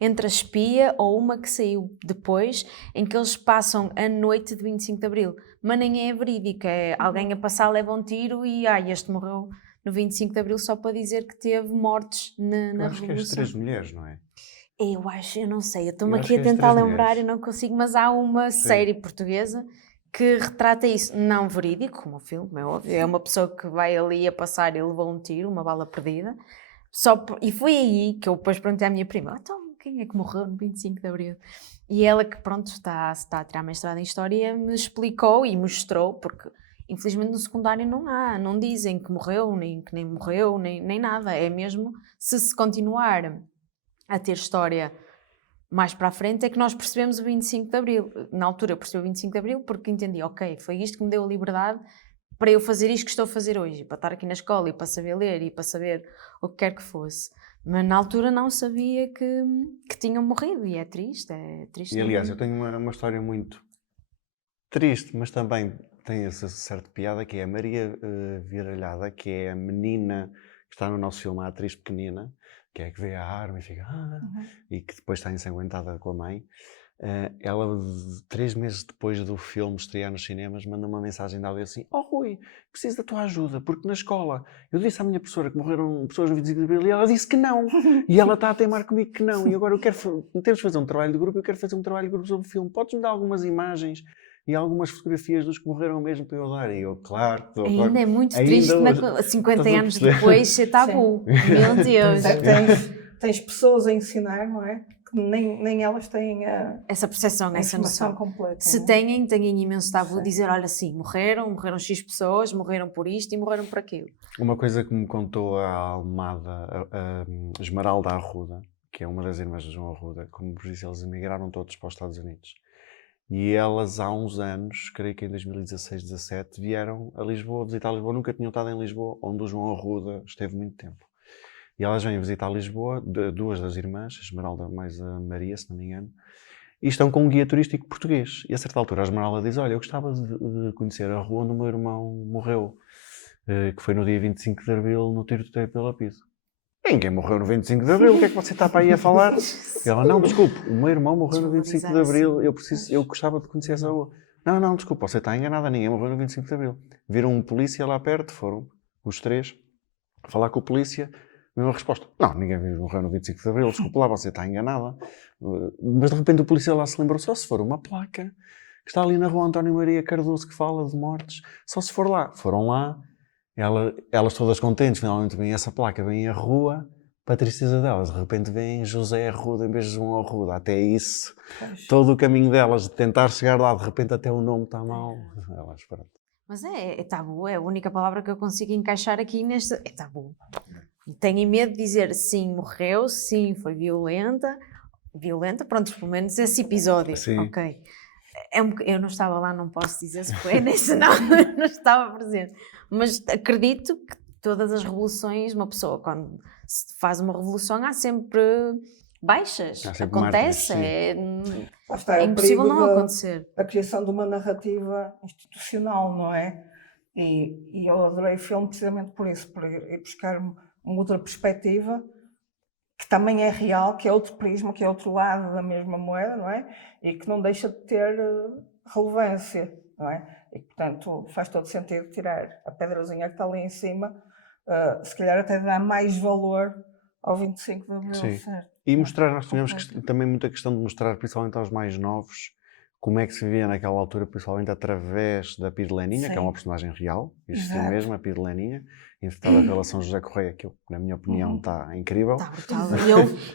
Entre a Espia ou uma que saiu depois, em que eles passam a noite de 25 de Abril, mas nem é verídica, é alguém a passar, leva um tiro e este morreu no 25 de Abril só para dizer que teve mortes na acho Revolução. que é as 3 mulheres, não é? Eu não sei, eu estou-me aqui a tentar lembrar e não consigo, mas há uma série portuguesa que retrata isso, não verídico, como o filme, é óbvio, é uma pessoa que vai ali a passar e levou um tiro, uma bala perdida, e foi aí que eu depois perguntei à minha prima, então quem é que morreu no 25 de Abril? E ela que pronto está a tirar mestrado em História me explicou e mostrou, porque infelizmente no secundário não dizem que morreu, nem que nem morreu, nem nada, é mesmo se continuar a ter história mais para a frente é que nós percebemos o 25 de Abril. Na altura eu percebi o 25 de Abril porque entendi, ok, foi isto que me deu a liberdade para eu fazer isto que estou a fazer hoje, para estar aqui na escola e para saber ler e para saber o que quer que fosse. Mas na altura não sabia que tinham morrido e é triste. E aliás, eu tenho uma história muito triste, mas também tem essa certa piada, que é a Maria Viralhada, que é a menina que está no nosso filme, a atriz pequenina, que é que vê a arma e fica... e que depois está ensanguentada com a mãe. Ela, 3 meses depois do filme estrear nos cinemas, manda uma mensagem de áudio assim: oh Rui, preciso da tua ajuda, porque na escola eu disse à minha professora que morreram pessoas no 25 de Abril e ela disse que não, e ela está a teimar comigo que não, e agora temos de fazer um trabalho de grupo, eu quero fazer um trabalho de grupo sobre o filme, podes-me dar algumas imagens e algumas fotografias dos que morreram mesmo para eu dar? E eu, claro. Ainda é muito triste, 50 anos depois, ser tabu. Meu Deus. Tens pessoas a ensinar, não é? Que nem elas têm essa percepção, essa noção completa. Se têm imenso tabu dizer, olha assim, morreram X pessoas, morreram por isto e morreram por aquilo. Uma coisa que me contou a Almada, a Esmeralda Arruda, que é uma das irmãs de João Arruda, como por isso eles emigraram todos para os Estados Unidos. E elas há uns anos, creio que em 2016, 17, vieram a Lisboa, visitar Lisboa. Nunca tinham estado em Lisboa, onde o João Arruda esteve muito tempo. E elas vêm visitar Lisboa, duas das irmãs, a Esmeralda mais a Maria, se não me engano, e estão com um guia turístico português. E a certa altura a Esmeralda diz, olha, eu gostava de conhecer a rua onde o meu irmão morreu, que foi no dia 25 de Abril, no tiroteio pela Piso. Ninguém morreu no 25 de Abril, o que é que você está para aí a falar? E ela, não, desculpe, o meu irmão morreu no 25 de Abril, eu gostava de conhecer essa rua. Não, desculpe, você está enganada, ninguém morreu no 25 de Abril. Viram um polícia lá perto, foram os três falar com o polícia, mesma resposta, não, ninguém morreu no 25 de Abril, desculpe lá, você está enganada. Mas de repente o polícia lá se lembrou, só se for uma placa que está ali na rua António Maria Cardoso que fala de mortes, só se for lá. Foram lá, elas todas contentes, finalmente vem essa placa, vem a rua, para a tristeza delas, de repente vem José Arruda em vez de João Arruda, até isso, todo o caminho delas, de tentar chegar lá, de repente até o nome está mal. Elas, pronto. Mas é tabu, é a única palavra que eu consigo encaixar aqui neste. É tabu. Tenho medo de dizer sim, morreu, sim, foi violenta, pronto, pelo menos esse episódio, Sim. ok. Eu não estava lá, não posso dizer se foi, nem se não, não estava presente. Mas acredito que todas as revoluções, uma pessoa quando se faz uma revolução há sempre baixas, Há sempre acontece, mártires, Lá está, é o impossível perigo não da- acontecer. a criação de uma narrativa institucional, não é? E eu adorei o filme precisamente por isso, por ir buscar uma outra perspectiva, que também é real, que é outro prisma, que é outro lado da mesma moeda, não é? E que não deixa de ter relevância, não é? E, portanto, faz todo sentido tirar a pedrazinha que está ali em cima, se calhar até dar mais valor ao 25 de Abril, Sim. certo? E mostrar, nós tivemos Completo. também muita questão de mostrar, principalmente aos mais novos, como é que se vivia naquela altura, principalmente através da Pirleninha, que é Sim. uma personagem real, existiu Exato. mesmo, a Pirleninha, interpretada pela São José Correia, que eu, na minha opinião está incrível. Está brutal.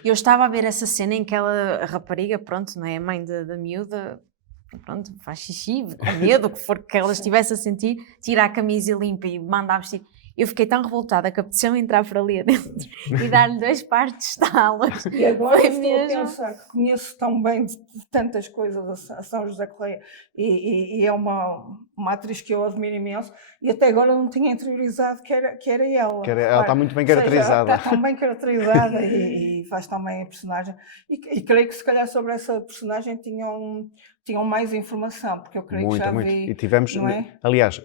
E eu estava a ver essa cena em que a rapariga, pronto, não é? A mãe da miúda, pronto, faz xixi, com medo, o que for que ela estivesse a sentir, tira a camisa e limpa e manda a vestir. Eu fiquei tão revoltada que apeteceu-me entrar por ali adentro e dar-lhe 2 pares de estalos. E agora Foi estou mesmo. a pensar que conheço tão bem de tantas coisas a São José Correia e é uma atriz que eu admiro imenso e até agora não tinha interiorizado que era ela. Ela está muito bem Ou seja, caracterizada. está tão bem caracterizada e faz tão bem a personagem. E creio que se calhar sobre essa personagem tinham mais informação, porque eu creio que já Muito. vi. E tivemos, não é? aliás,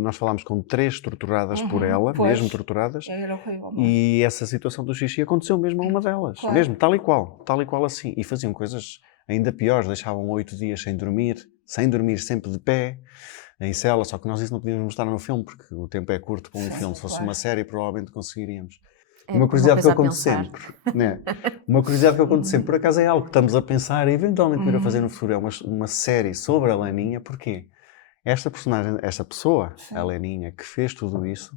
nós falámos com 3 torturadas por ela, pois. mesmo torturadas, Era horrível, não é? e essa situação do xixi aconteceu mesmo a uma delas, Claro. mesmo, tal e qual assim, e faziam coisas ainda piores, deixavam 8 dias sem dormir sempre de pé, em cela, só que nós isso não podíamos mostrar no filme, porque o tempo é curto para um Sim, filme, se fosse claro. uma série provavelmente conseguiríamos. É Uma curiosidade que eu conto coisa a pensar. sempre, né? Uma curiosidade que eu conto sempre, por acaso é algo que estamos a pensar e eventualmente vir a fazer no futuro, é uma série sobre a Leninha, porquê? Esta personagem, esta pessoa, a Leninha, que fez tudo isso,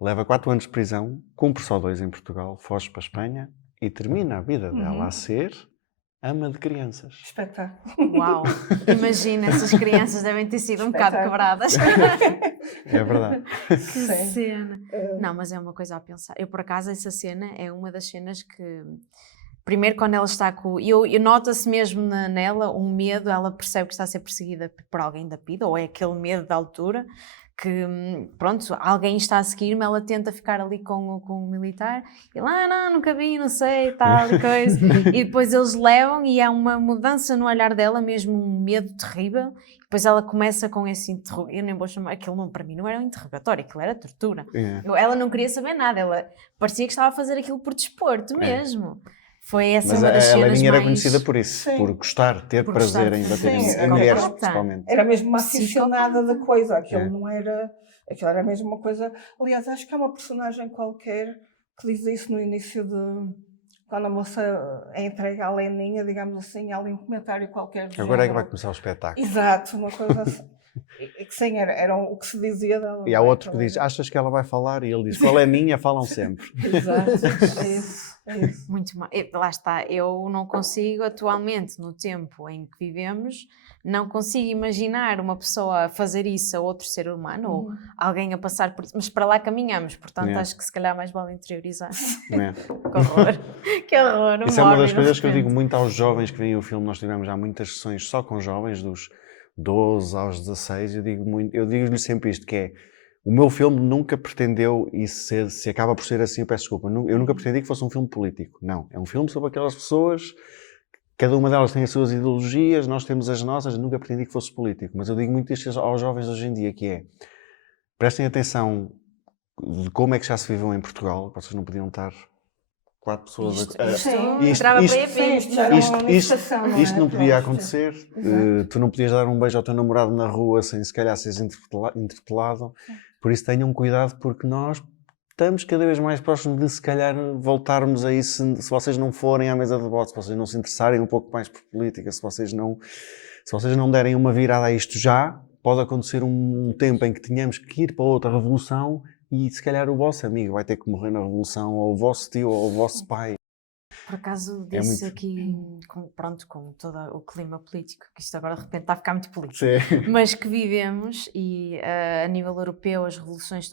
leva 4 anos de prisão, cumpre só 2 em Portugal, foge para a Espanha e termina a vida dela a ser ama de crianças. Espetáculo. Uau! Imagina, essas crianças devem ter sido um bocado Espetáculo. quebradas. É verdade. Que Sim. cena! Não, mas é uma coisa a pensar. Eu, por acaso, essa cena é uma das cenas que... Primeiro, quando ela está com... Eu nota-se mesmo nela um medo, ela percebe que está a ser perseguida por alguém da PIDE, ou é aquele medo da altura, que, pronto, alguém está a seguir-me, ela tenta ficar ali com o militar, e lá, não, nunca vi, não sei, tal e coisa. E depois eles levam e há uma mudança no olhar dela, mesmo um medo terrível. Depois ela começa com esse interrogatório, eu nem vou chamar, aquilo não, para mim não era um interrogatório, aquilo era tortura. É. Ela não queria saber nada, ela parecia que estava a fazer aquilo por desporto mesmo. Foi essa Mas uma das a cenas Leninha era mais... conhecida por isso, Sim. por gostar, ter Por prazer gostar em de- bater Sim, em mulheres, completa. principalmente. Era mesmo uma Psicopata. aficionada da coisa, aquilo É. não era. Aquilo era mesmo uma coisa. Aliás, acho que há uma personagem qualquer que diz isso no início de. Quando a moça é entregue à Leninha, digamos assim, há ali um comentário qualquer. do Agora é que vai género. começar o espetáculo. Exato, uma coisa assim. E que sim, era o que se dizia dela. E há não é? outro que diz, achas que ela vai falar? E ele diz, qual é a minha? Falam sempre. Exato, é isso. É isso. Muito mal. Lá está, eu não consigo atualmente, no tempo em que vivemos, não consigo imaginar uma pessoa a fazer isso a outro ser humano ou alguém a passar por isso, mas para lá caminhamos, portanto Yeah. acho que se calhar mais vale interiorizar. Não é? Que horror, que horror. Isso é uma das Mórbid, coisas que eu de digo repente. muito aos jovens que veem o filme. Nós tivemos já muitas sessões só com jovens, dos 12 aos 16. Eu digo-lhes sempre isto, que é, o meu filme nunca pretendeu, e se acaba por ser assim, eu peço desculpa, eu nunca pretendi que fosse um filme político. Não, é um filme sobre aquelas pessoas, cada uma delas tem as suas ideologias, nós temos as nossas, eu nunca pretendi que fosse político. Mas eu digo muito isto aos jovens hoje em dia, que é, prestem atenção de como é que já se viveu em Portugal. Vocês não podiam estar 4 pessoas Isto Sim. entrava isto- para aí a Sim, isto já era Isto- uma manifestação, não é? isto não podia Pronto. acontecer. Exato. Tu não podias dar um beijo ao teu namorado na rua sem se calhar seres interpelado. Por isso tenham cuidado, porque nós estamos cada vez mais próximos de se calhar voltarmos a isso se vocês não forem à mesa de voto, se vocês não se interessarem um pouco mais por política, se vocês não derem uma virada a isto já, pode acontecer um tempo em que tenhamos que ir para outra revolução e se calhar o vosso amigo vai ter que morrer na revolução, ou o vosso tio, ou o vosso pai. Por acaso É disse muito. aqui, com todo o clima político, que isto agora de repente está a ficar muito político, Sim. mas que vivemos e a nível europeu as manifestações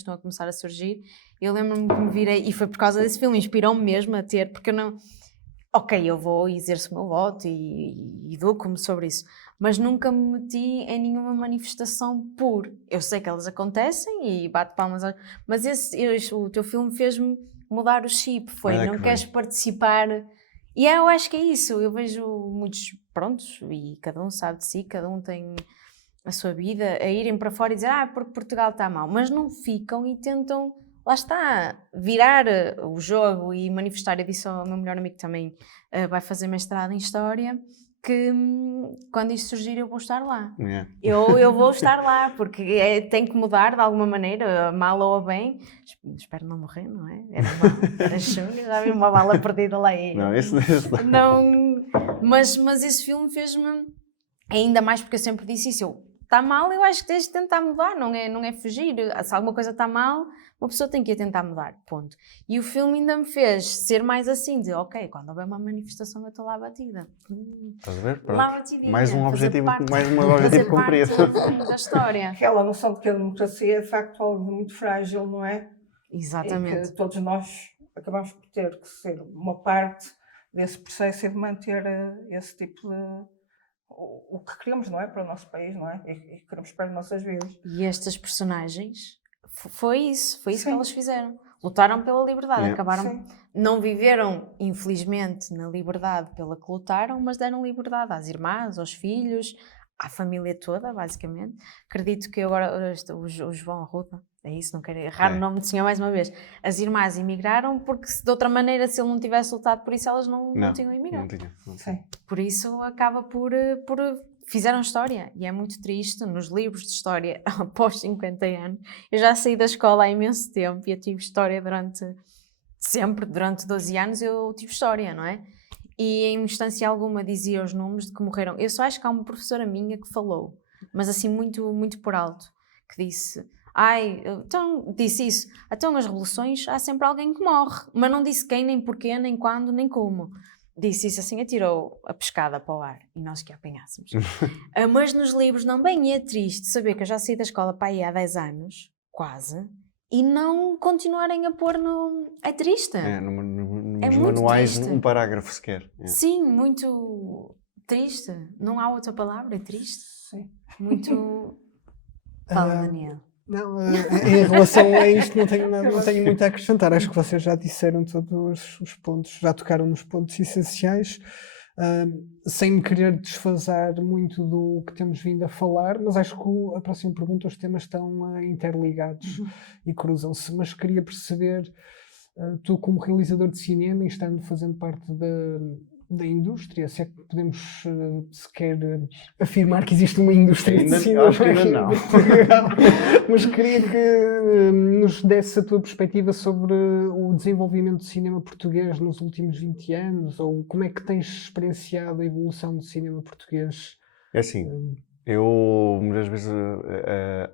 estão a começar a surgir. Eu lembro-me que me virei, e foi por causa desse filme, inspirou-me mesmo a ter, porque eu não... Ok, eu vou e exerço o meu voto e educo-me sobre isso, mas nunca me meti em nenhuma manifestação Eu sei que elas acontecem e bato palmas, mas o teu filme fez-me mudar o chip, Olha não que queres participar. E eu acho que é isso, eu vejo muitos prontos, e cada um sabe de si, cada um tem a sua vida, a irem para fora e dizer, porque Portugal está mal, mas não ficam e tentam... Lá está, virar o jogo e manifestar. Eu disse ao meu melhor amigo que também vai fazer mestrado em História, que quando isto surgir eu vou estar lá. Yeah. Eu vou estar lá, porque tem que mudar de alguma maneira, mal ou a bem. Espero não morrer, não é? Era chunga, já vi uma bala perdida lá. Não, isso Não, mas esse filme fez-me ainda mais, porque eu sempre disse isso. Está mal, eu acho que tens de tentar mudar, não é fugir. Se alguma coisa está mal, uma pessoa tem que ir tentar mudar, ponto. E o filme ainda me fez ser mais assim, de ok, quando houver uma manifestação eu estou lá batida. Estás a ver? Pronto. Lá batidinha. Mais um fazer objetivo, parte- mais um fazer objetivo parte cumprido. da história. Aquela noção de que a democracia é de facto algo muito frágil, não é? E Exatamente. que todos nós acabamos por ter que ser uma parte desse processo e de manter esse tipo de... O que queremos, não é? Para o nosso país, não é? E queremos para as nossas vidas. E estas personagens, foi isso que Sim. elas fizeram. Lutaram pela liberdade, Yeah. acabaram... Sim. Não viveram, infelizmente, na liberdade pela que lutaram, mas deram liberdade às irmãs, aos filhos, à família toda, basicamente. Acredito que agora o João Arruda, é isso, não quero errar o nome do senhor mais uma vez. As irmãs emigraram porque, de outra maneira, se ele não tivesse lutado por isso, elas não tinham emigrado. Não tinha. Não. Sim. Por isso, acaba por fizeram história. E é muito triste, nos livros de história, após 50 anos, eu já saí da escola há imenso tempo e eu tive história durante 12 anos eu tive história, não é? E em instância alguma dizia os nomes de que morreram. Eu só acho que há uma professora minha que falou, mas assim muito, muito por alto, que disse, então disse isso, então as revoluções há sempre alguém que morre, mas não disse quem, nem porquê, nem quando, nem como. Disse isso assim, atirou a pescada para o ar e nós que a apanhássemos. Mas nos livros não, bem, é triste saber que eu já saí da escola para aí há 10 anos, quase, e não continuarem a pôr no... É triste. Nos muito manuais, triste. um parágrafo sequer. Sim, muito triste. Não há outra palavra, é triste. Sim. Muito... Fala, Daniel. Não, em relação a isto não tenho muito a acrescentar. Acho que vocês já disseram todos os pontos, já tocaram nos pontos essenciais, sem me querer desfasar muito do que temos vindo a falar, mas acho que a próxima pergunta, os temas estão interligados e cruzam-se. Mas queria perceber, tu como realizador de cinema e estando fazendo parte da indústria, se é que podemos sequer afirmar que existe uma indústria de cinema. Acho que ainda não. Mas queria que nos desse a tua perspectiva sobre o desenvolvimento do cinema português nos últimos 20 anos, ou como é que tens experienciado a evolução do cinema português? É assim, Eu, muitas vezes,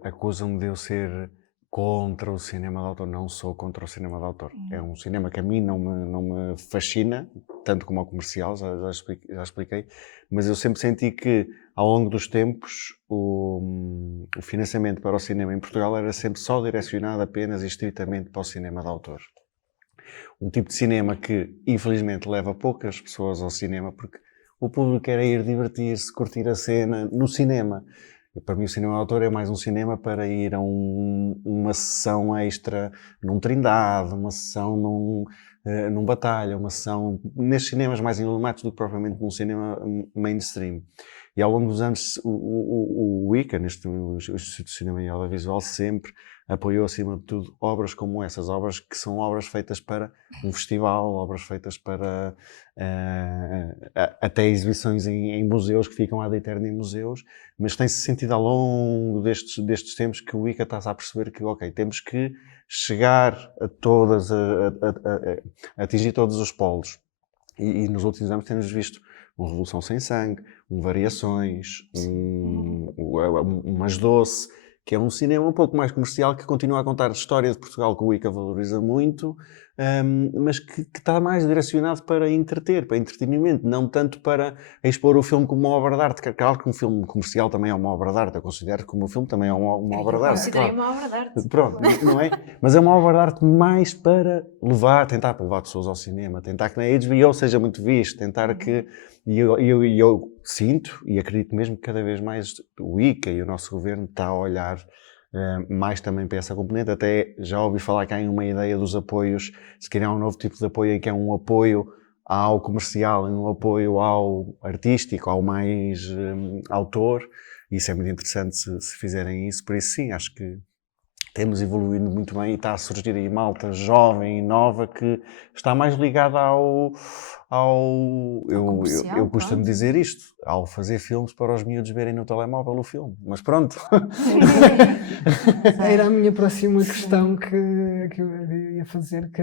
acusam-me de eu ser contra o cinema de autor. Não sou contra o cinema de autor. É um cinema que a mim não me fascina, tanto como ao comercial, já expliquei, mas eu sempre senti que, ao longo dos tempos, o financiamento para o cinema em Portugal era sempre só direcionado apenas e estritamente para o cinema de autor. Um tipo de cinema que, infelizmente, leva poucas pessoas ao cinema, porque o público quer ir divertir-se, curtir a cena no cinema. E para mim o cinema de autor é mais um cinema para ir a uma sessão extra num Trindade, uma sessão num Batalha, uma sessão nestes cinemas mais emblemáticos do que propriamente num cinema mainstream. E ao longo dos anos o ICA, o Instituto de Cinema e Audiovisual, sempre apoiou acima de tudo obras como essas, obras que são obras feitas para um festival, obras feitas para até exibições em museus, que ficam ad eterno em museus, mas tem-se sentido ao longo destes tempos que o ICA está a perceber que, ok, temos que chegar a todas, a atingir todos os polos. E nos últimos anos temos visto uma Revolução Sem Sangue, Variações, Umas Doce, que é um cinema um pouco mais comercial, que continua a contar a história de Portugal, que o ICA valoriza muito, mas que está mais direcionado para entreter, para entretenimento, não tanto para expor o filme como uma obra de arte. Claro que um filme comercial também é uma obra de arte, eu considero que o meu filme também é uma obra de arte. Considerei Claro. uma obra de arte. Pronto, não é? Mas é uma obra de arte mais para tentar levar pessoas ao cinema, tentar que na HBO seja muito visto, tentar que... E eu sinto, e acredito mesmo que cada vez mais o ICA e o nosso governo está a olhar mais também para essa componente. Até já ouvi falar que há uma ideia dos apoios, se calhar um novo tipo de apoio em que é um apoio ao comercial e um apoio ao artístico, ao mais autor. Isso é muito interessante se fizerem isso. Por isso sim, acho que temos evoluído muito bem e está a surgir aí malta jovem e nova que está mais ligada comercial, eu costumo pronto. dizer isto, ao fazer filmes para os miúdos verem no telemóvel o filme, mas pronto. Era a minha próxima questão que eu ia fazer, que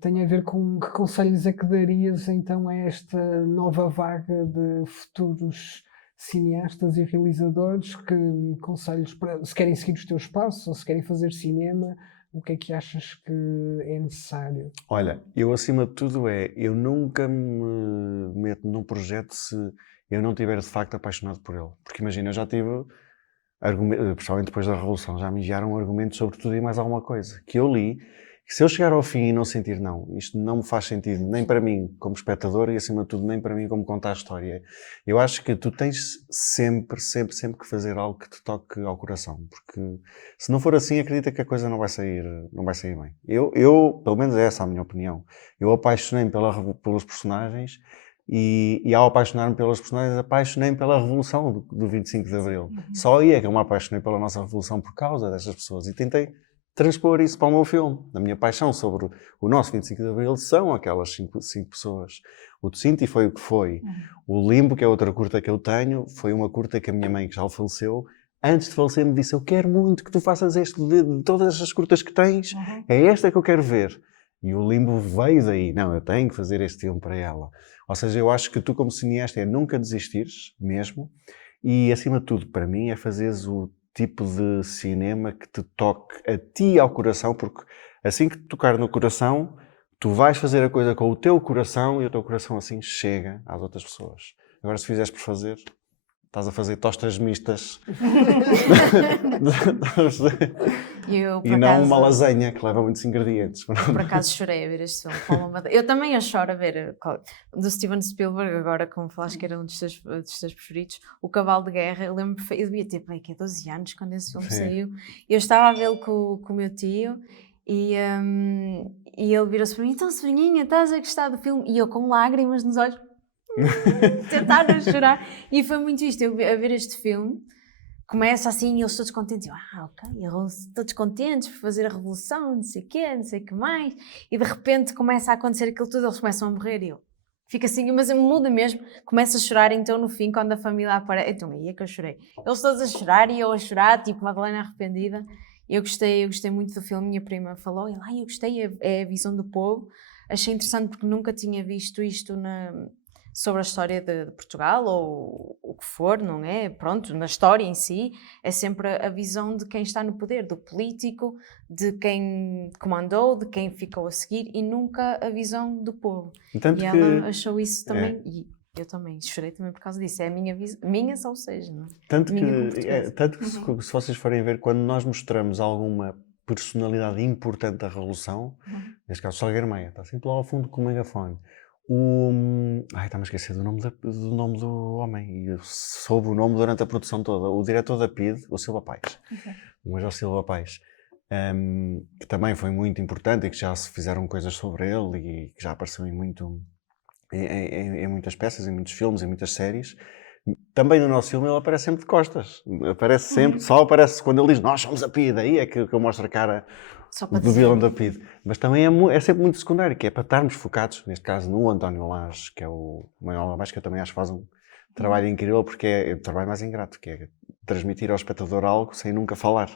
tem a ver com que conselhos é que darias então a esta nova vaga de futuros cineastas e realizadores, que conselhos para, se querem seguir os teus passos ou se querem fazer cinema, o que é que achas que é necessário? Olha, eu acima de tudo eu nunca me meto num projeto se eu não estiver de facto apaixonado por ele. Porque imagina, eu já tive, principalmente depois da Revolução, já me enviaram argumentos sobre tudo e mais alguma coisa, que eu li, que se eu chegar ao fim e não sentir, não, isto não me faz sentido, nem para mim como espectador e acima de tudo nem para mim como contar a história. Eu acho que tu tens sempre que fazer algo que te toque ao coração, porque se não for assim, acredita que a coisa não vai sair bem. Eu pelo menos é essa a minha opinião. Eu apaixonei-me pelos personagens e ao apaixonar-me pelos personagens, apaixonei-me pela Revolução do 25 de Abril. Só aí é que eu me apaixonei pela nossa Revolução por causa destas pessoas e tentei transpor isso para o meu filme. A minha paixão sobre o nosso 25 de Abril são aquelas cinco pessoas. O Tocintli foi o que foi. O Limbo, que é outra curta que eu tenho, foi uma curta que a minha mãe, que já faleceu, antes de falecer me disse: eu quero muito que tu faças este de todas as curtas que tens, é esta que eu quero ver. E o Limbo veio daí. Não, eu tenho que fazer este filme para ela. Ou seja, eu acho que tu como cineasta é nunca desistires, mesmo, e acima de tudo, para mim, é fazeres o tipo de cinema que te toque a ti ao coração, porque assim que te tocar no coração, tu vais fazer a coisa com o teu coração e o teu coração assim chega às outras pessoas. Agora, se fizeres por fazer, estás a fazer tostas mistas e não uma lasanha que leva muitos ingredientes. Por acaso chorei a ver este filme. Eu também choro a ver do Steven Spielberg, agora como falaste que era um dos teus preferidos, O Cavalo de Guerra. Eu lembro, eu devia ter 12 anos quando esse filme saiu. Eu estava a vê-lo com o meu tio e ele virou-se para mim: então, sobrinhinha, estás a gostar do filme? E eu com lágrimas nos olhos tentar não chorar. E foi muito isto, eu a ver este filme. Começa assim, eles todos contentes. Ok, todos contentes por fazer a revolução, não sei o quê, não sei o que mais. E de repente começa a acontecer aquilo tudo, eles começam a morrer e eu fico assim, mas muda mesmo. Começo a chorar então no fim, quando a família aparece. Então aí é que eu chorei. Eles todos a chorar e eu a chorar, tipo Madalena arrependida. Eu gostei muito do filme, minha prima falou, eu gostei, é a visão do povo. Achei interessante porque nunca tinha visto isto sobre a história de Portugal ou o que for, não é? Pronto, na história em si, é sempre a visão de quem está no poder, do político, de quem comandou, de quem ficou a seguir e nunca a visão do povo. Tanto E que, ela achou isso também, e eu também chorei também por causa disso. É a minha visão, minha só seja, não é? tanto Minha que, como portuguesa. tanto que se vocês forem ver, quando nós mostramos alguma personalidade importante da Revolução, neste caso Salgueiro Maia, está sempre lá ao fundo com o megafone. Está-me a esquecer do nome do homem, e eu soube o nome durante a produção toda. O diretor da PIDE, o Silva Paes, o Major Silva Paes, que também foi muito importante e que já se fizeram coisas sobre ele e que já apareceu em muitas peças, em muitos filmes, em muitas séries. Também no nosso filme ele aparece sempre de costas. Aparece sempre, só aparece quando ele diz nós somos a PIDE, aí é que eu mostro a cara Só para do dizer. vilão da PIDE. Mas também é sempre muito secundário, que é para estarmos focados, neste caso no António Lage, que é o Manuel Lage, que eu também acho que faz um trabalho incrível, porque é o trabalho mais ingrato, que é transmitir ao espectador algo sem nunca falar.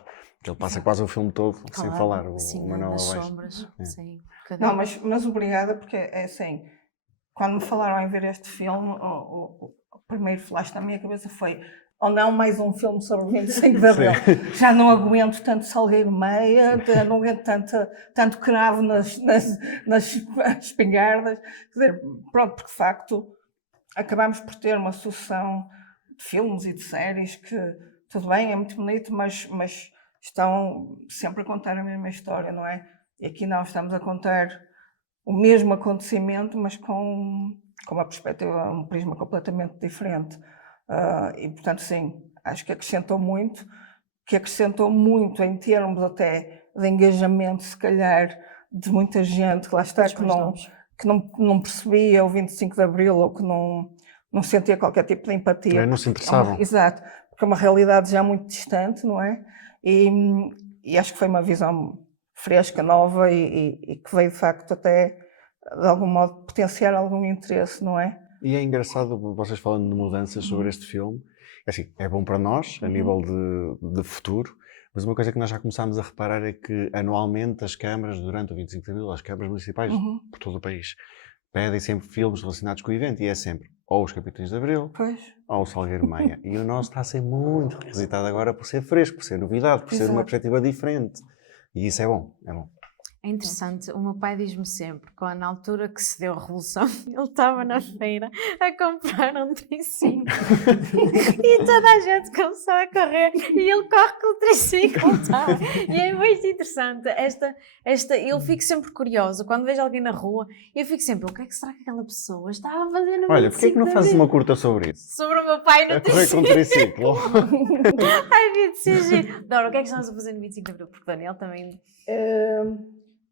Que ele passa quase o filme todo sem falar, o sim, Manuel nas Lage. sombras, sim. Não, mas obrigada, porque é assim, quando me falaram em ver este filme, o primeiro flash na minha cabeça foi ou não mais um filme sobre o 25 de Abril. Já não aguento tanto Salgueiro Meia, não aguento tanto cravo nas espingardas. Quer dizer, pronto, porque de facto acabámos por ter uma sucessão de filmes e de séries que, tudo bem, é muito bonito, mas estão sempre a contar a mesma história, não é? E aqui nós estamos a contar o mesmo acontecimento, mas com uma perspectiva, um prisma completamente diferente. E, portanto, sim, acho que acrescentou muito em termos até de engajamento, se calhar, de muita gente que lá está, que não percebia o 25 de Abril ou que não sentia qualquer tipo de empatia. Não se interessavam. Exato, porque é uma realidade já muito distante, não é? E acho que foi uma visão fresca, nova e que veio de facto até de algum modo potenciar algum interesse, não é? E é engraçado vocês falando de mudanças sobre este filme. É assim, é bom para nós, a nível de futuro, mas uma coisa que nós já começámos a reparar é que anualmente as câmaras, durante o 25 de Abril, as câmaras municipais por todo o país, pedem sempre filmes relacionados com o evento e é sempre ou os Capitães de Abril ou o Salgueiro Maia. E o nosso está a ser muito requisitado agora por ser fresco, por ser novidade, por ser uma perspectiva diferente. E isso é bom, é bom. É interessante, o meu pai diz-me sempre, quando na altura que se deu a Revolução, ele estava na feira a comprar um triciclo e toda a gente começou a correr e ele corre com o triciclo, tá? E é muito interessante, eu fico sempre curiosa, quando vejo alguém na rua, eu fico sempre, o que é que será que aquela pessoa estava a fazer no 25 de Abril? Olha, porquê é que não fazes uma curta sobre isso? Sobre o meu pai no A correr com triciclo. triciclo. Ai, devia de ser giro. Dora, o que é que estás a fazer no 25 de Abril? Porque o Daniel também...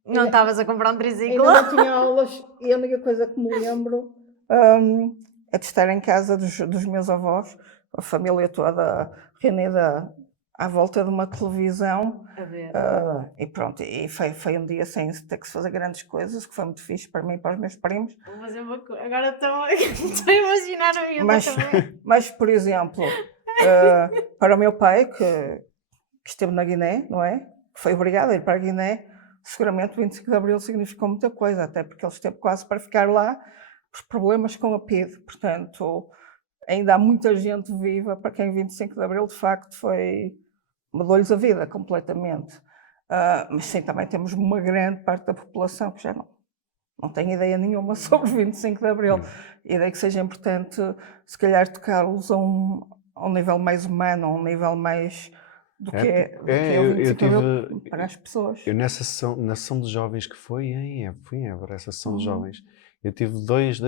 Não estavas a comprar um triciclo? Ainda não tinha aulas e a única coisa que me lembro é de estar em casa dos meus avós, a família toda reunida à volta de uma televisão. A ver. E pronto, e foi um dia sem ter que se fazer grandes coisas, que foi muito fixe para mim e para os meus primos. Vou fazer uma coisa. Agora estou a imaginar a minha também. Mas, por exemplo, para o meu pai, que esteve na Guiné, não é? Que foi obrigado a ir para a Guiné. Seguramente o 25 de Abril significou muita coisa, até porque ele esteve quase para ficar lá, os problemas com a PIDE. Portanto, ainda há muita gente viva para quem 25 de Abril de facto mudou-lhes a vida completamente. Mas sim, também temos uma grande parte da população que já não tem ideia nenhuma sobre o 25 de Abril. E daí que seja importante, se calhar, tocá-los a um nível mais humano, a um nível mais... do que é o 25 de Abril para as pessoas. Eu na sessão de jovens que foi em Évora, essa sessão de jovens, eu tive dois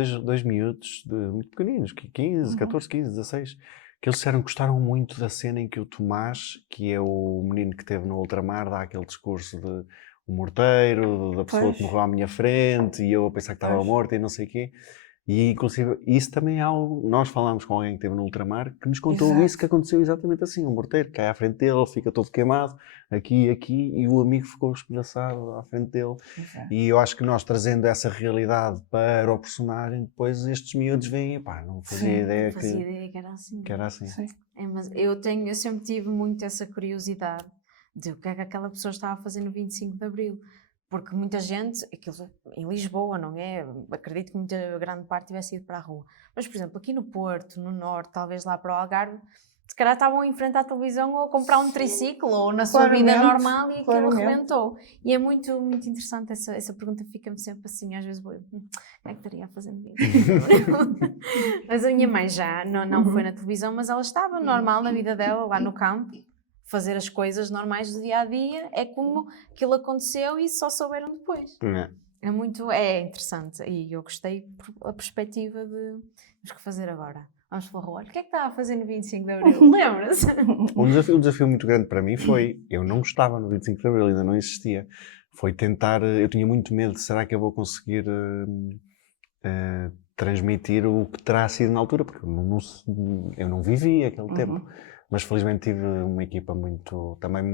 miúdos muito pequeninos, 15, 14, 15, 16, que eles disseram que gostaram muito da cena em que o Tomás, que é o menino que esteve no ultramar, dá aquele discurso de o morteiro, da pessoa que morreu à minha frente e eu a pensar que estava morto e não sei o quê. E, inclusive, isso também é algo... Nós falámos com alguém que esteve no ultramar que nos contou isso, que aconteceu exatamente assim. Um morteiro cai à frente dele, fica todo queimado, aqui, e o amigo ficou espedaçado à frente dele. E eu acho que nós, trazendo essa realidade para o personagem, depois estes miúdos vêm, pá, não fazia ideia que era assim. Sim. Mas eu sempre tive muito essa curiosidade de o que é que aquela pessoa estava a fazer no 25 de Abril. Porque muita gente, aquilo em Lisboa, não é? Acredito que muita grande parte tivesse ido para a rua. Mas, por exemplo, aqui no Porto, no Norte, talvez lá para o Algarve, se calhar estavam em frente à televisão ou a comprar um triciclo ou na sua vida Claramente, normal e aquilo claramente. arrebentou. E é muito, muito interessante essa pergunta, fica-me sempre assim, às vezes vou, o que é que estaria a fazer no vídeo? Mas a minha mãe já não foi na televisão, mas ela estava normal na vida dela, lá no campo, fazer as coisas normais do dia a dia, é como aquilo aconteceu e só souberam depois. É interessante e eu gostei a perspectiva de temos que fazer agora. Vamos pela rua. O que é que estava a fazer no 25 de Abril? Lembra-se? Um desafio muito grande para mim foi, eu não estava no 25 de Abril, ainda não existia, foi tentar, eu tinha muito medo de será que eu vou conseguir transmitir o que terá sido na altura, porque eu não vivi aquele tempo, mas felizmente tive uma equipa muito, também,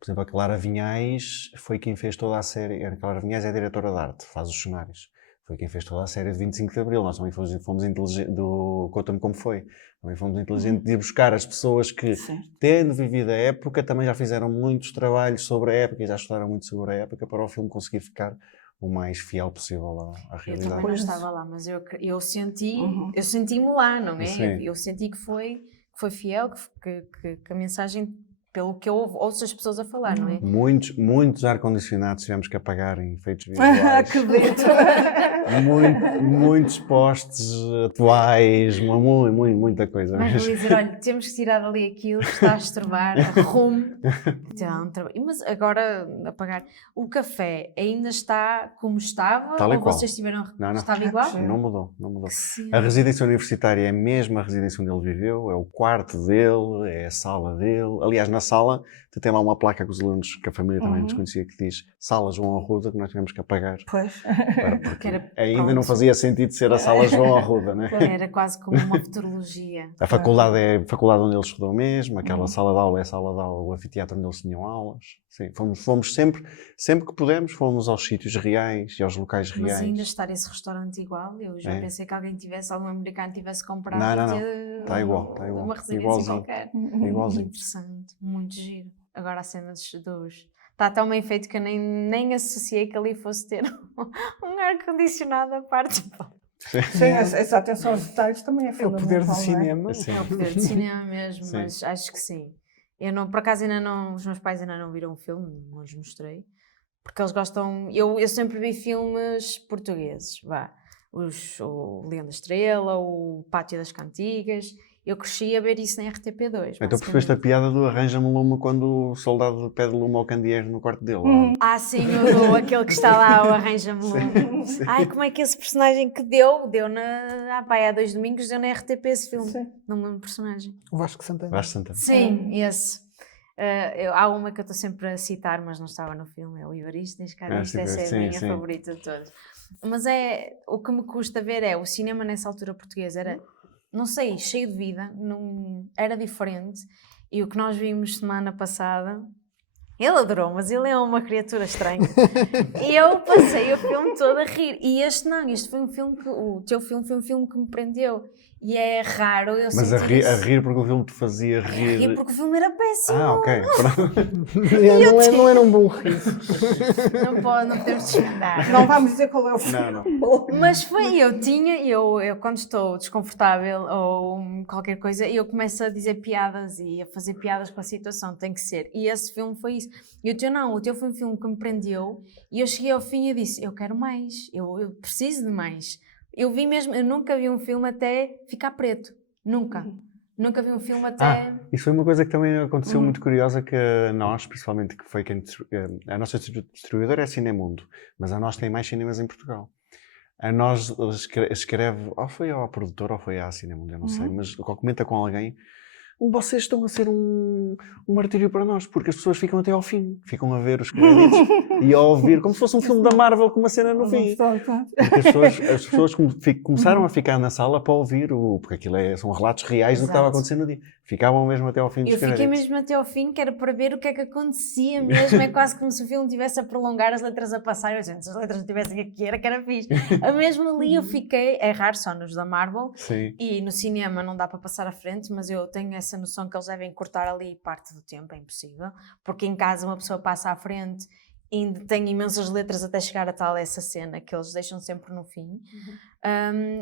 por exemplo, a Clara Vinhais foi quem fez toda a série, a Clara Vinhais é a diretora de arte, faz os cenários. Foi quem fez toda a série de 25 de Abril. Nós também fomos inteligentes, do Conta-me Como Foi. Também fomos inteligentes de ir buscar as pessoas que, tendo vivido a época, também já fizeram muitos trabalhos sobre a época e já estudaram muito sobre a época para o filme conseguir ficar o mais fiel possível à Eu realidade. também não estava lá, mas eu senti-me lá, não é? Sim. Eu senti que foi fiel, que a mensagem, pelo que eu ouço as pessoas a falar, não é? Muitos ar-condicionados tivemos que apagar em efeitos visuais. Acredito. Muitos postes atuais, muita coisa. Mas vou dizer, olha, temos que tirar dali aquilo que está a estrovar, arrume. Mas agora apagar. O café ainda está como estava? Tal e ou qual. vocês tiveram... Não. Estava igual? Não mudou. Sim. A residência universitária é a mesma residência onde ele viveu, é o quarto dele, é a sala dele. Aliás, na sala tem lá uma placa com os alunos que a família também desconhecia que diz Sala João Arruda, que nós tivemos que apagar. Pois. Que era, Ainda pronto, não fazia sentido ser a Sala João Arruda, né? Era quase como uma futurologia. A faculdade é a faculdade onde ele estudou mesmo, aquela sala de aula é a sala de aula, o anfiteatro onde eles tinham aulas. Sim, fomos sempre que pudemos, fomos aos sítios reais e aos locais reais. Mas ainda estar esse restaurante igual, eu já pensei que algum americano tivesse comprado Não. e ter Está igual. uma residência Igualzinho. qualquer. Igualzinho. Interessante, muito giro. Agora a cena dos... Está tão bem feito que eu nem associei que ali fosse ter um ar-condicionado à parte. Sim, essa atenção aos detalhes também é É o poder do fundamental, não é? cinema. Sim. É o poder de cinema mesmo, Sim. mas acho que sim. Eu não, por acaso ainda não, os meus pais ainda não viram o filme, não lhes mostrei, porque eles gostam, eu sempre vi filmes portugueses, o Leão da Estrela, o Pátio das Cantigas, eu cresci a ver isso na RTP2. Então percebeste a piada do arranja-me lume quando o soldado pede lume ao candeeiro no quarto dele. Ah, sim, aquele que está lá, o arranja-me lume. Ai, como é que esse personagem que deu há 2 domingos, deu na RTP esse filme. Sim. Não me lembro do personagem. O Vasco Santana. Vasco Santana. Sim, esse. Há uma que eu estou sempre a citar, mas não estava no filme, é o Ivaristas, cara, essa é a minha favorita de todas. Mas o que me custa ver o cinema nessa altura portuguesa era, não sei, cheio de vida, era diferente, e o que nós vimos semana passada, ele adorou, mas ele é uma criatura estranha, e eu passei o filme todo a rir, e este foi um filme o teu filme foi um filme que me prendeu. E é raro eu Mas sentir a isso. rir porque o filme te fazia rir. A rir porque o filme era péssimo. Ah, ok. Não era um bom riso. Não podemos desvendar. Não vamos dizer qual é o filme. Não. Mas eu quando estou desconfortável ou qualquer coisa, eu começo a dizer piadas e a fazer piadas com a situação, tem que ser. E esse filme foi isso. E o teu não, o teu foi um filme que me prendeu e eu cheguei ao fim e disse, eu quero mais, eu preciso de mais. Eu nunca vi um filme até ficar preto. Nunca. Nunca vi um filme até... Isso foi uma coisa que também aconteceu muito curiosa, que a nós, principalmente, que foi a nossa distribuidora é Cinemundo, mas a nós tem mais cinemas em Portugal. A nós escreve, ou foi ao produtor ou foi à Cinemundo, eu não sei, mas comenta com alguém, vocês estão a ser um martírio para nós, porque as pessoas ficam até ao fim, ficam a ver os créditos e a ouvir, como se fosse um filme da Marvel com uma cena no fim. Porque as pessoas começaram a ficar na sala para ouvir, porque aquilo são relatos reais do que estava acontecendo no dia. Ficavam mesmo até ao fim dos créditos. Eu fiquei mesmo até ao fim, que era para ver o que é que acontecia mesmo, é quase como se o filme estivesse a prolongar, as letras a passar, se as letras não estivessem aqui, era que era fixe. Mesmo ali eu fiquei, é raro só nos da Marvel, Sim. E no cinema não dá para passar à frente, mas eu tenho essa noção que eles devem cortar ali parte do tempo, é impossível, porque em casa uma pessoa passa à frente ainda tem imensas letras até chegar a tal essa cena que eles deixam sempre no fim.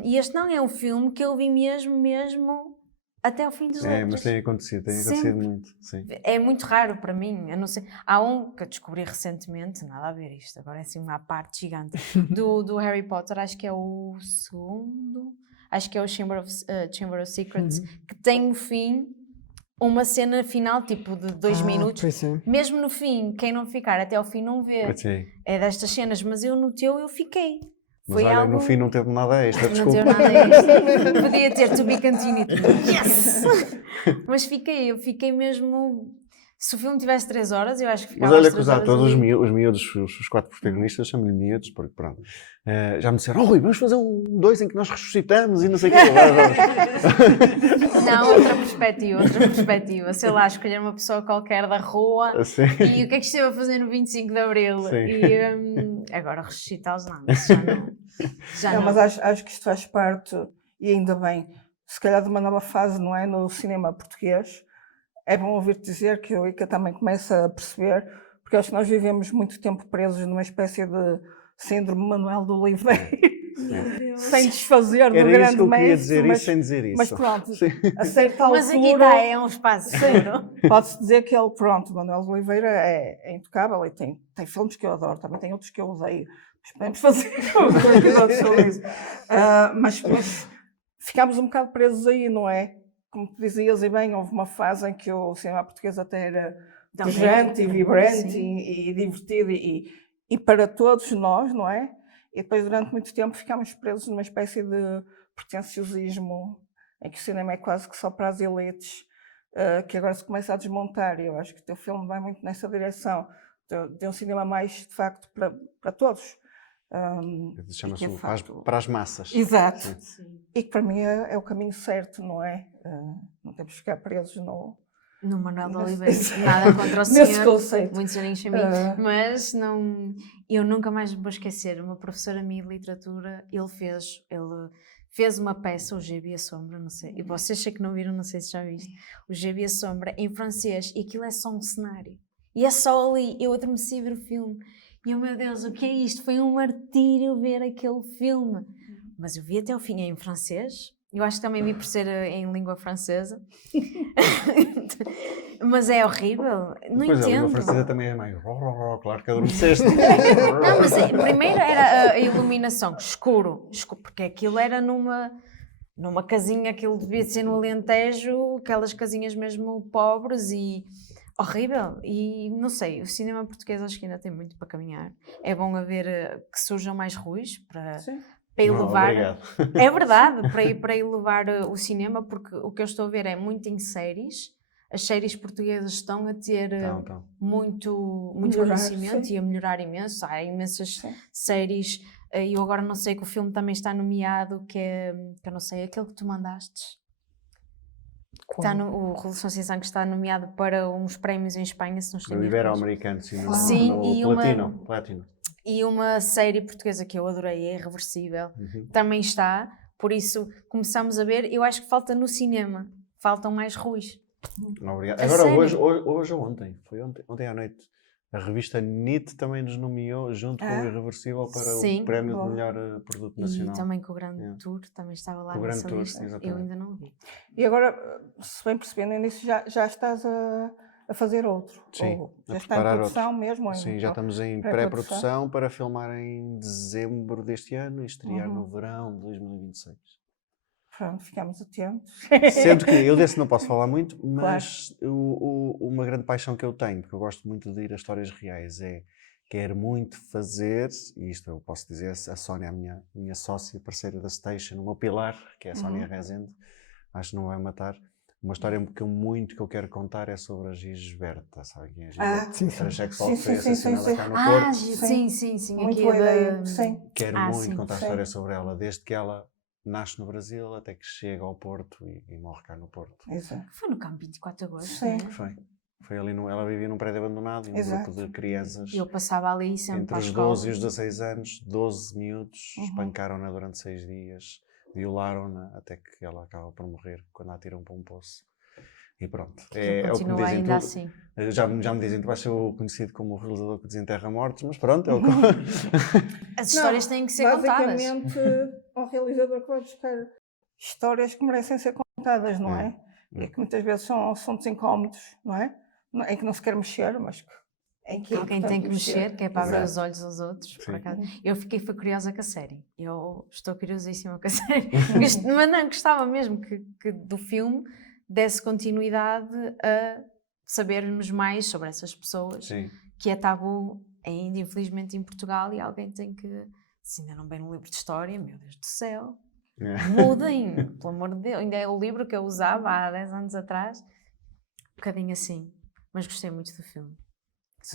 E este não é um filme que eu vi mesmo até ao fim dos letras. Mas tem acontecido Sempre. muito. Sim. É muito raro para mim, eu não sei. Há um que eu descobri recentemente, nada a ver isto, agora é assim uma parte gigante, do Harry Potter, acho que é o segundo, acho que é o Chamber of Secrets, que tem no fim uma cena final tipo de 2 minutos. Pois é. Mesmo no fim, quem não ficar até ao fim não vê. É destas cenas, mas eu no teu eu fiquei. Mas Foi olha, algo... no fim não teve nada extra, Não desculpa. teve nada extra. Podia ter to be continued. Yes! Mas eu fiquei mesmo... Se o filme tivesse 3 horas, eu acho que ficava Mas olha às que 3 os horas atores, ali. os miúdos, os 4 protagonistas, chamo-lhe miúdos, porque pronto, já me disseram, Rui, vamos fazer um 2 em que nós ressuscitamos e não sei o quê. Não, outra perspectiva. Sei lá, escolher uma pessoa qualquer da rua Assim. e o que é que esteve a fazer no 25 de Abril? Sim. E agora ressuscitá-los não, isso já não. Mas acho que isto faz parte, e ainda bem, se calhar de uma nova fase, não é? No cinema português. É bom ouvir-te dizer que eu e que também começa a perceber, porque acho que nós vivemos muito tempo presos numa espécie de síndrome Manuel de Oliveira, sem desfazer do Era isso grande que eu queria mestre, dizer, isso sem dizer isso. mas pronto, Sim. a certa altura... Mas aqui está, é um espaço seguro. Pode-se dizer que ele, pronto, Manuel de Oliveira é intocável e tem filmes que eu adoro, também tem outros que eu odeio. Mas podemos fazer um episódio sobre isso. Mas ficámos um bocado presos aí, não é? Como tu dizias, e bem, houve uma fase em que o cinema português até era pujante e vibrante e divertido e para todos nós, não é? E depois, durante muito tempo, ficámos presos numa espécie de pretenciosismo em que o cinema é quase que só para as elites, que agora se começa a desmontar. E eu acho que o teu filme vai muito nessa direção, de um cinema mais, de facto, para todos. Chama-se de facto... para as massas. Exato. Sim. E que para mim é o caminho certo, não é? Não temos que ficar presos no Manuel de Oliveira. Nada contra o nesse senhor, conceito. muito saninhos a mim, mas não, eu nunca mais me vou esquecer. Uma professora minha de literatura, ele fez uma peça, o Gibi a Sombra, não sei, e vocês sei que não viram, não sei se já viste, o Gibi a Sombra em francês, e aquilo é só um cenário. E é só ali, eu adormeci a ver o filme. E, meu Deus, o que é isto? Foi um martírio ver aquele filme. Mas eu vi até o fim em francês. Eu acho que também vi por ser em língua francesa. Mas é horrível. Não Pois entendo. A língua francesa também é mais... Claro que adormeceste. Não, mas primeiro era a iluminação, escuro. Porque aquilo era numa casinha, aquilo devia ser no Alentejo, aquelas casinhas mesmo pobres e... horrível, e não sei, o cinema português acho que ainda tem muito para caminhar. É bom haver que surjam mais Ruis para elevar. É verdade, para elevar o cinema, porque o que eu estou a ver é muito em séries. As séries portuguesas estão a ter muito conhecimento e a melhorar imenso. Há imensas séries. E eu agora não sei que o filme também está nomeado, que eu não sei, aquele que tu mandaste. O Revolução Sem Sangue está nomeado para uns prémios em Espanha, se não estou No Ibero-Americano, no Platino. E uma série portuguesa que eu adorei, é Irreversível, também está, por isso começamos a ver, eu acho que falta no cinema, faltam mais Ruis. Obrigado. Agora hoje ou ontem, foi ontem à noite, a revista NIT também nos nomeou junto com o Irreversível para o prémio de melhor produto nacional. E também com o Grande Tour, também estava lá nessa lista, eu ainda não vi. E agora, se bem percebendo nisso, já estás a fazer outro? Sim, já está em produção mesmo? Sim, já estamos em pré-produção para filmar em dezembro deste ano e estrear no verão de 2026. Pronto, ficamos atentos. Sendo que eu desse não posso falar muito, mas uma grande paixão que eu tenho, porque eu gosto muito de ir a histórias reais, quero muito fazer, e isto eu posso dizer, a Sónia, a minha sócia, parceira da Station, o meu pilar, que é a Sónia Rezende, acho que não vai matar. Uma história que eu quero contar é sobre a Gisberta, sabe quem é a Gisberta? Transexual que foi assassinada cá no Porto. Sim. Muito boa ideia, Quero muito contar a história sobre ela, desde que ela nasce no Brasil até que chega ao Porto e morre cá no Porto. Exato. Foi no campo 24 de agosto, sim. Foi ali, ela vivia num prédio abandonado e um grupo de crianças. E eu passava ali sempre entre os 12 e os 16 anos, 12 miúdos, espancaram-na durante 6 dias, violaram-na até que ela acaba por morrer quando a atiram para um poço. E pronto. Ele É o que me continua dizem ainda tudo. assim. Já me dizem que tu vais ser o conhecido como o realizador que desenterra mortes, mas pronto, é o que... As histórias têm que ser contadas. Basicamente, um realizador que vai buscar histórias que merecem ser contadas, não é? E que muitas vezes são assuntos incómodos, não é? Em que não se quer mexer, mas em que é Alguém tem que mexer, que é para abrir Exato. os olhos aos outros. Por Sim. acaso. Eu foi curiosa com a série. Eu estou curiosíssima com a série. Mas não, gostava mesmo que do filme desse continuidade a sabermos mais sobre essas pessoas, Sim. que é tabu ainda, infelizmente, em Portugal, e alguém tem que, se ainda não vem no livro de história, meu Deus do céu, mudem, pelo amor de Deus. Ainda é o livro que eu usava há 10 anos atrás, um bocadinho assim, mas gostei muito do filme.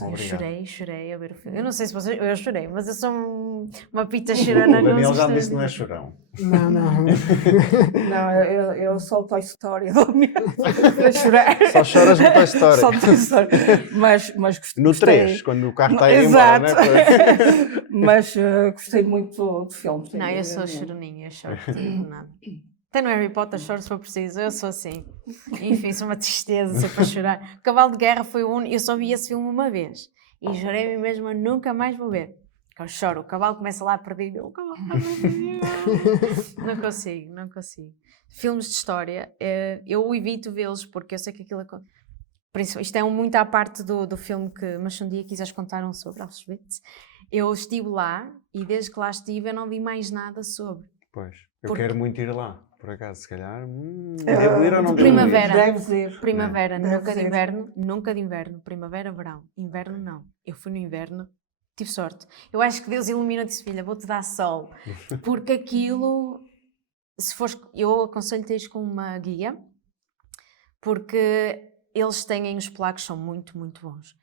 Eu Obrigado. chorei a ver o filme. Eu não sei se vocês. Eu chorei, mas eu sou uma pita chorona. O Daniel já me disse que não é chorão. Não, não. Não, eu sou Toy Story do meu para chorar. Só choras no Toy Story. Só Toy Story. Mas gostei. No 3, quando o carro está a ir embora, Exato. né? Mas gostei muito do filme. sem Não, eu dúvida sou nenhuma. choroninha, eu choro tipo nada. Até no Harry Potter choro se for preciso, eu sou assim. Enfim, sou uma tristeza, sou para chorar. O Cavalo de Guerra foi o único. Eu só vi esse filme uma vez e jurei-me mesmo a nunca mais vou ver. Porque eu choro, o cavalo começa lá perdido, o cavalo está perdido. Não consigo. Filmes de história, eu evito vê-los porque eu sei que aquilo. Isto é muito à parte do filme que, mas se um dia quiseres contar um sobre Auschwitz, eu estive lá e desde que lá estive eu não vi mais nada sobre. Pois, eu Porque- quero muito ir lá, por acaso, se calhar. Devo ir ou não de devo ir? primavera. Deves ir. Primavera, Deve nunca de ser. inverno, nunca de inverno. Primavera, verão. Inverno, não. Eu fui no inverno, tive sorte. Eu acho que Deus iluminou e disse, filha, vou-te dar sol. Porque aquilo, se fores, eu aconselho-te a ir com uma guia, porque eles têm, os polacos são muito, muito bons.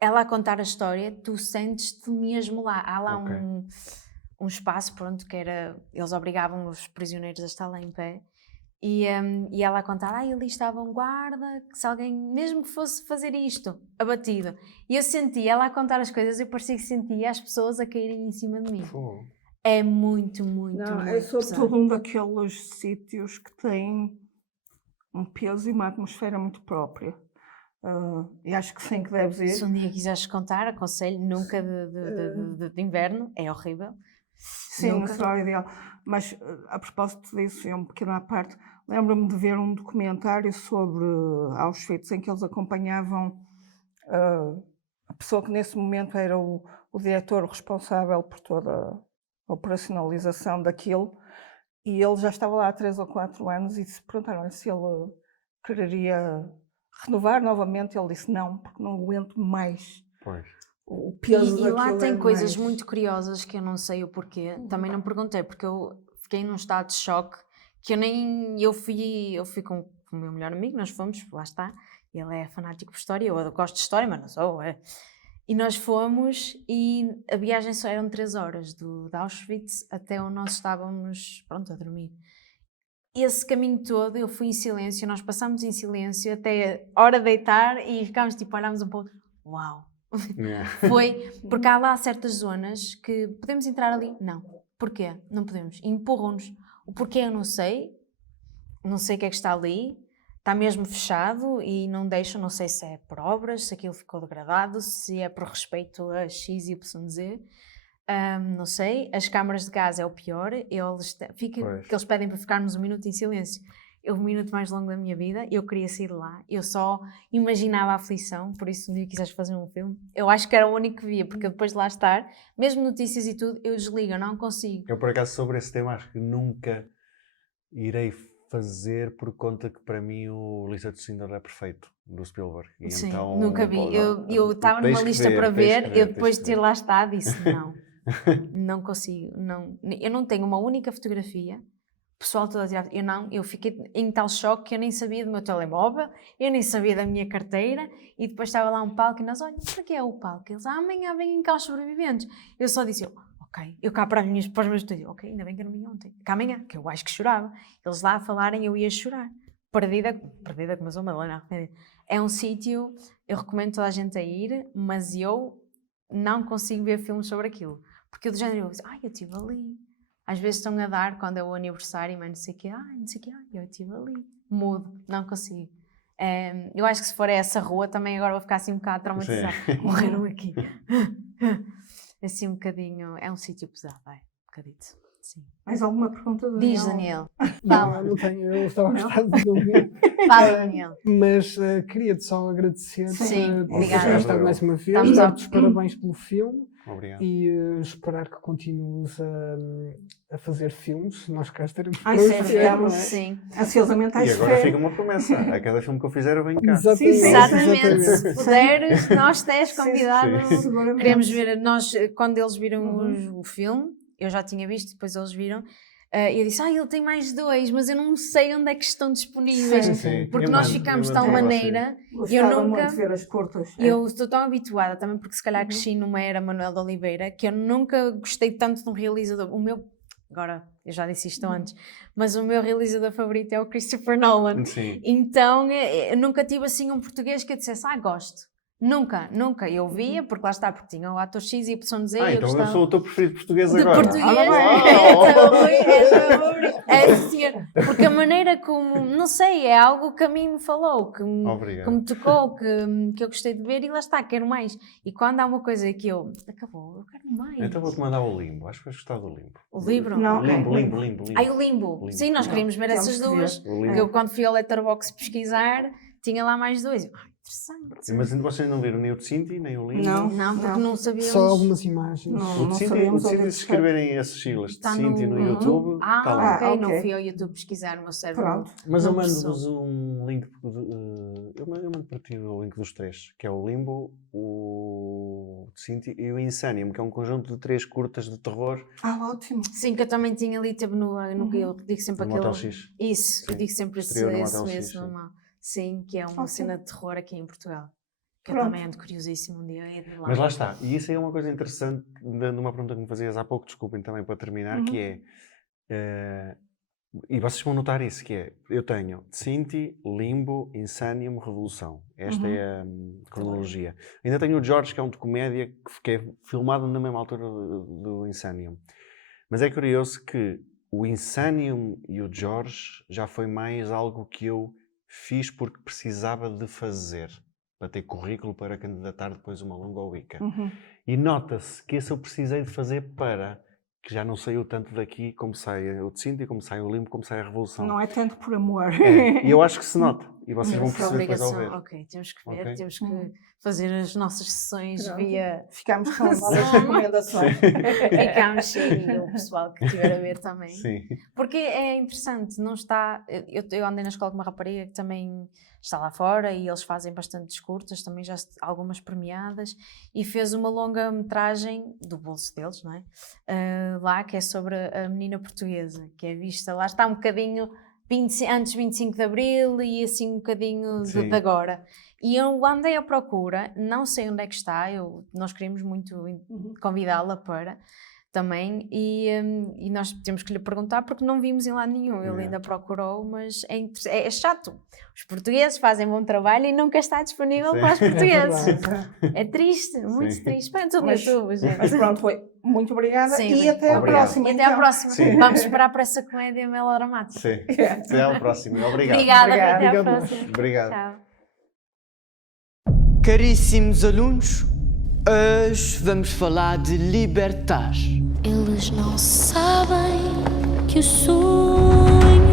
Ela a contar a história, tu sentes-te mesmo lá. Há lá Ok. um espaço, pronto, que era, eles obrigavam os prisioneiros a estar lá em pé. E ela a contar, ali estava um guarda, que se alguém, mesmo que fosse fazer isto, abatido. E eu senti, ela a contar as coisas, eu parecia que sentia as pessoas a caírem em cima de mim. Pô, É muito, muito, Não, muito é sobretudo pesado. um daqueles sítios que tem um peso e uma atmosfera muito própria. E acho que sim, que deves ir. Se um dia quiseres contar, aconselho, nunca de inverno, é horrível. Sim, Nunca. será o ideal. Mas a propósito disso, é um pequeno à parte, lembro-me de ver um documentário sobre Auschwitz em que eles acompanhavam a pessoa que nesse momento era o diretor responsável por toda a operacionalização daquilo, e ele já estava lá há 3 ou 4 anos e se perguntaram se ele quereria renovar novamente, ele disse não, porque não aguento mais pois. o peso E lá daquilo tem é coisas demais. muito curiosas que eu não sei o porquê. Também não perguntei, porque eu fiquei num estado de choque que eu fui com o meu melhor amigo, nós fomos, lá está, ele é fanático por história, eu gosto de história, mas não sou, E nós fomos e a viagem só eram 3 horas, de Auschwitz até onde nós estávamos, pronto, a dormir. Esse caminho todo eu fui em silêncio, nós passámos em silêncio até a hora de deitar e ficámos tipo, olhámos um pouco, uau! Foi, porque há lá certas zonas que podemos entrar ali? Não. Porquê? Não podemos. Empurram-nos. O porquê eu não sei o que é que está ali, está mesmo fechado e não deixam, não sei se é por obras, se aquilo ficou degradado, se é por respeito a X, Y, Z, não sei. As câmaras de gás é o pior, Pois. que eles pedem para ficarmos 1 minuto em silêncio. O minuto mais longo da minha vida, eu queria sair de lá, eu só imaginava a aflição, por isso um dia quiseres fazer um filme, eu acho que era o único que via, porque depois de lá estar, mesmo notícias e tudo, eu desligo, eu não consigo. Eu, por acaso, sobre esse tema, acho que nunca irei fazer por conta que, para mim, o Lista de Schindler é perfeito, do Spielberg. E Sim, então, nunca vi. bom, Eu estava numa lista para ver, eu depois de ter lá. lá estado disse, não consigo, não. Eu não tenho uma única fotografia, o pessoal todo a tirar, eu fiquei em tal choque que eu nem sabia do meu telemóvel, eu nem sabia da minha carteira, e depois estava lá um palco e nós, olha, para que é o palco? Eles, amanhã vêm cá os sobreviventes. Eu só disse, ok, eu cá para os meus estúdios, ok, ainda bem que eu não vim ontem, cá amanhã, que eu acho que chorava. Eles lá a falarem, eu ia chorar, perdida como eu sou, Madalena arrependida. É um sítio, eu recomendo toda a gente a ir, mas eu não consigo ver filmes sobre aquilo, porque eu do género, eu estive ali. Às vezes estão a dar, quando é o aniversário, mas não sei o quê, eu estive ali. Mudo, não consigo. Eu acho que se for a essa rua também agora vou ficar assim um bocado traumatizada. Morreram aqui. Assim um bocadinho, é um sítio pesado, um bocadito. Sim. Mais alguma pergunta, Daniel? Diz, Daniel. Não, não tenho, eu estava a gostar de ouvir. Fala, Daniel. Mas queria-te só agradecer Sim, por obrigada. teres estado mais uma vez, Estamos dar-te os parabéns pelo filme Obrigado. e esperar que continues a fazer filmes. Nós cá estaremos Ai, para sim, os ver, ficamos. não é? Sim. Ansiosamente à E agora espera. fica uma promessa. A cada filme que eu fizer eu venho cá. Exatamente. Se puderes, nós 10 Sim, convidados. Seguramente. Queremos ver, nós, quando eles viram o filme, eu já tinha visto, depois eles viram, e eu disse, ele tem mais 2, mas eu não sei onde é que estão disponíveis. Sim. Porque Eu nós mando- ficámos eu de tal mando para maneira, Gostava eu nunca- muito de ver as curtas. eu estou tão habituada também, porque se calhar cresci numa era Manuel de Oliveira, que eu nunca gostei tanto de um realizador. O meu, agora, eu já disse isto antes, mas o meu realizador favorito é o Christopher Nolan. Sim. Então, eu nunca tive assim um português que eu dissesse, gosto. Nunca. Eu via, porque lá está, porque tinha o ator X e Y, Z, eu Então eu gostava sou o teu preferido português de agora. português. Porque a maneira como, não sei, é algo que a mim me falou, que Obrigado. me tocou, que eu gostei de ver e lá está, quero mais. E quando há uma coisa que acabou, eu quero mais. Então vou-te mandar o Limbo. Acho que vais gostar do Limbo. O livro? Não. Limbo. o Limbo. Sim, nós queríamos ver Temos essas que ver. duas. O Limbo. Eu quando fui ao Letterboxd pesquisar, tinha lá mais 2. Interessante. Mas vocês não viram nem o de Cinti, nem o Limbo? Não. Não, porque não sabíamos. Só algumas imagens. Não. O de Cinti, sabíamos se onde é que escreverem esses siglas de Está Cinti no YouTube, está lá. ok, não ok. fui ao YouTube pesquisar, o meu cérebro. Pronto. Mas eu não mando-vos um link, eu mando para ti o link dos 3, que é o Limbo, o de Cinti e o Insanium, que é um conjunto de 3 curtas de terror Ótimo. Sim, que eu também tinha ali, teve no eu digo sempre do aquele. Motel X. Isso, eu Sim. digo sempre Estreou no esse Motel X, mesmo sim. normal. Sim, que é uma Ok. cena de terror aqui em Portugal. Que eu Pronto. também ando curiosíssimo um dia. Mas lá está, e isso é uma coisa interessante, dando uma pergunta que me fazias há pouco, desculpem também para terminar, que é, e vocês vão notar isso, que é, eu tenho Cinti, Limbo, Insanium, Revolução. Esta é a cronologia. Ainda tenho o George, que é um de comédia, que é filmado na mesma altura do Insanium. Mas é curioso que o Insanium e o George já foi mais algo que eu fiz porque precisava de fazer, para ter currículo para candidatar depois uma longa ou Wicca. E nota-se que esse eu precisei de fazer para, que já não saiu tanto daqui como sai o de Cinti, como sai o Limbo, como sai a Revolução. Não é tanto por amor. E eu acho que se nota, e vocês vão Essa perceber depois ao obrigação. ver. Ok, temos que ver, Ok. temos que fazer as nossas sessões Pronto. via. Ficámos com várias recomendações. Ficámos sim, e o pessoal que estiver a ver também. Sim. Porque é interessante, não está. Eu andei na escola com uma rapariga que também está lá fora e eles fazem bastantes curtas, também já algumas premiadas, e fez uma longa-metragem do bolso deles, não é? Lá, que é sobre a menina portuguesa, que é vista, lá está um bocadinho antes de 25 de Abril e assim um bocadinho de agora. E eu andei à procura, não sei onde é que está, nós queríamos muito convidá-la para também, e nós temos que lhe perguntar porque não vimos em lado nenhum, ele ainda procurou, mas é chato. Os portugueses fazem bom trabalho e nunca está disponível para os portugueses. É triste, muito triste. Põe tudo no YouTube, gente. Mas pronto, foi. Muito obrigada Sim, e até à obrigado. próxima. E até à então. próxima. Sim. Vamos esperar por essa comédia melodramática. Sim. Até à próxima. Obrigado. Obrigada, até à Obrigado. próxima. Obrigado. Tchau. Caríssimos alunos, hoje vamos falar de libertar. Eles não sabem que o sonho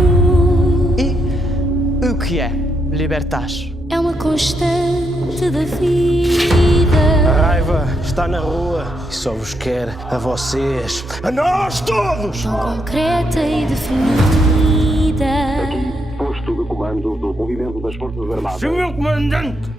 E o que é libertar? é uma constante da vida. A raiva está na rua e só vos quer a vocês, a nós todos! Tão concreta e definida. Posto de comando do movimento das Forças Armadas. Senhor Comandante!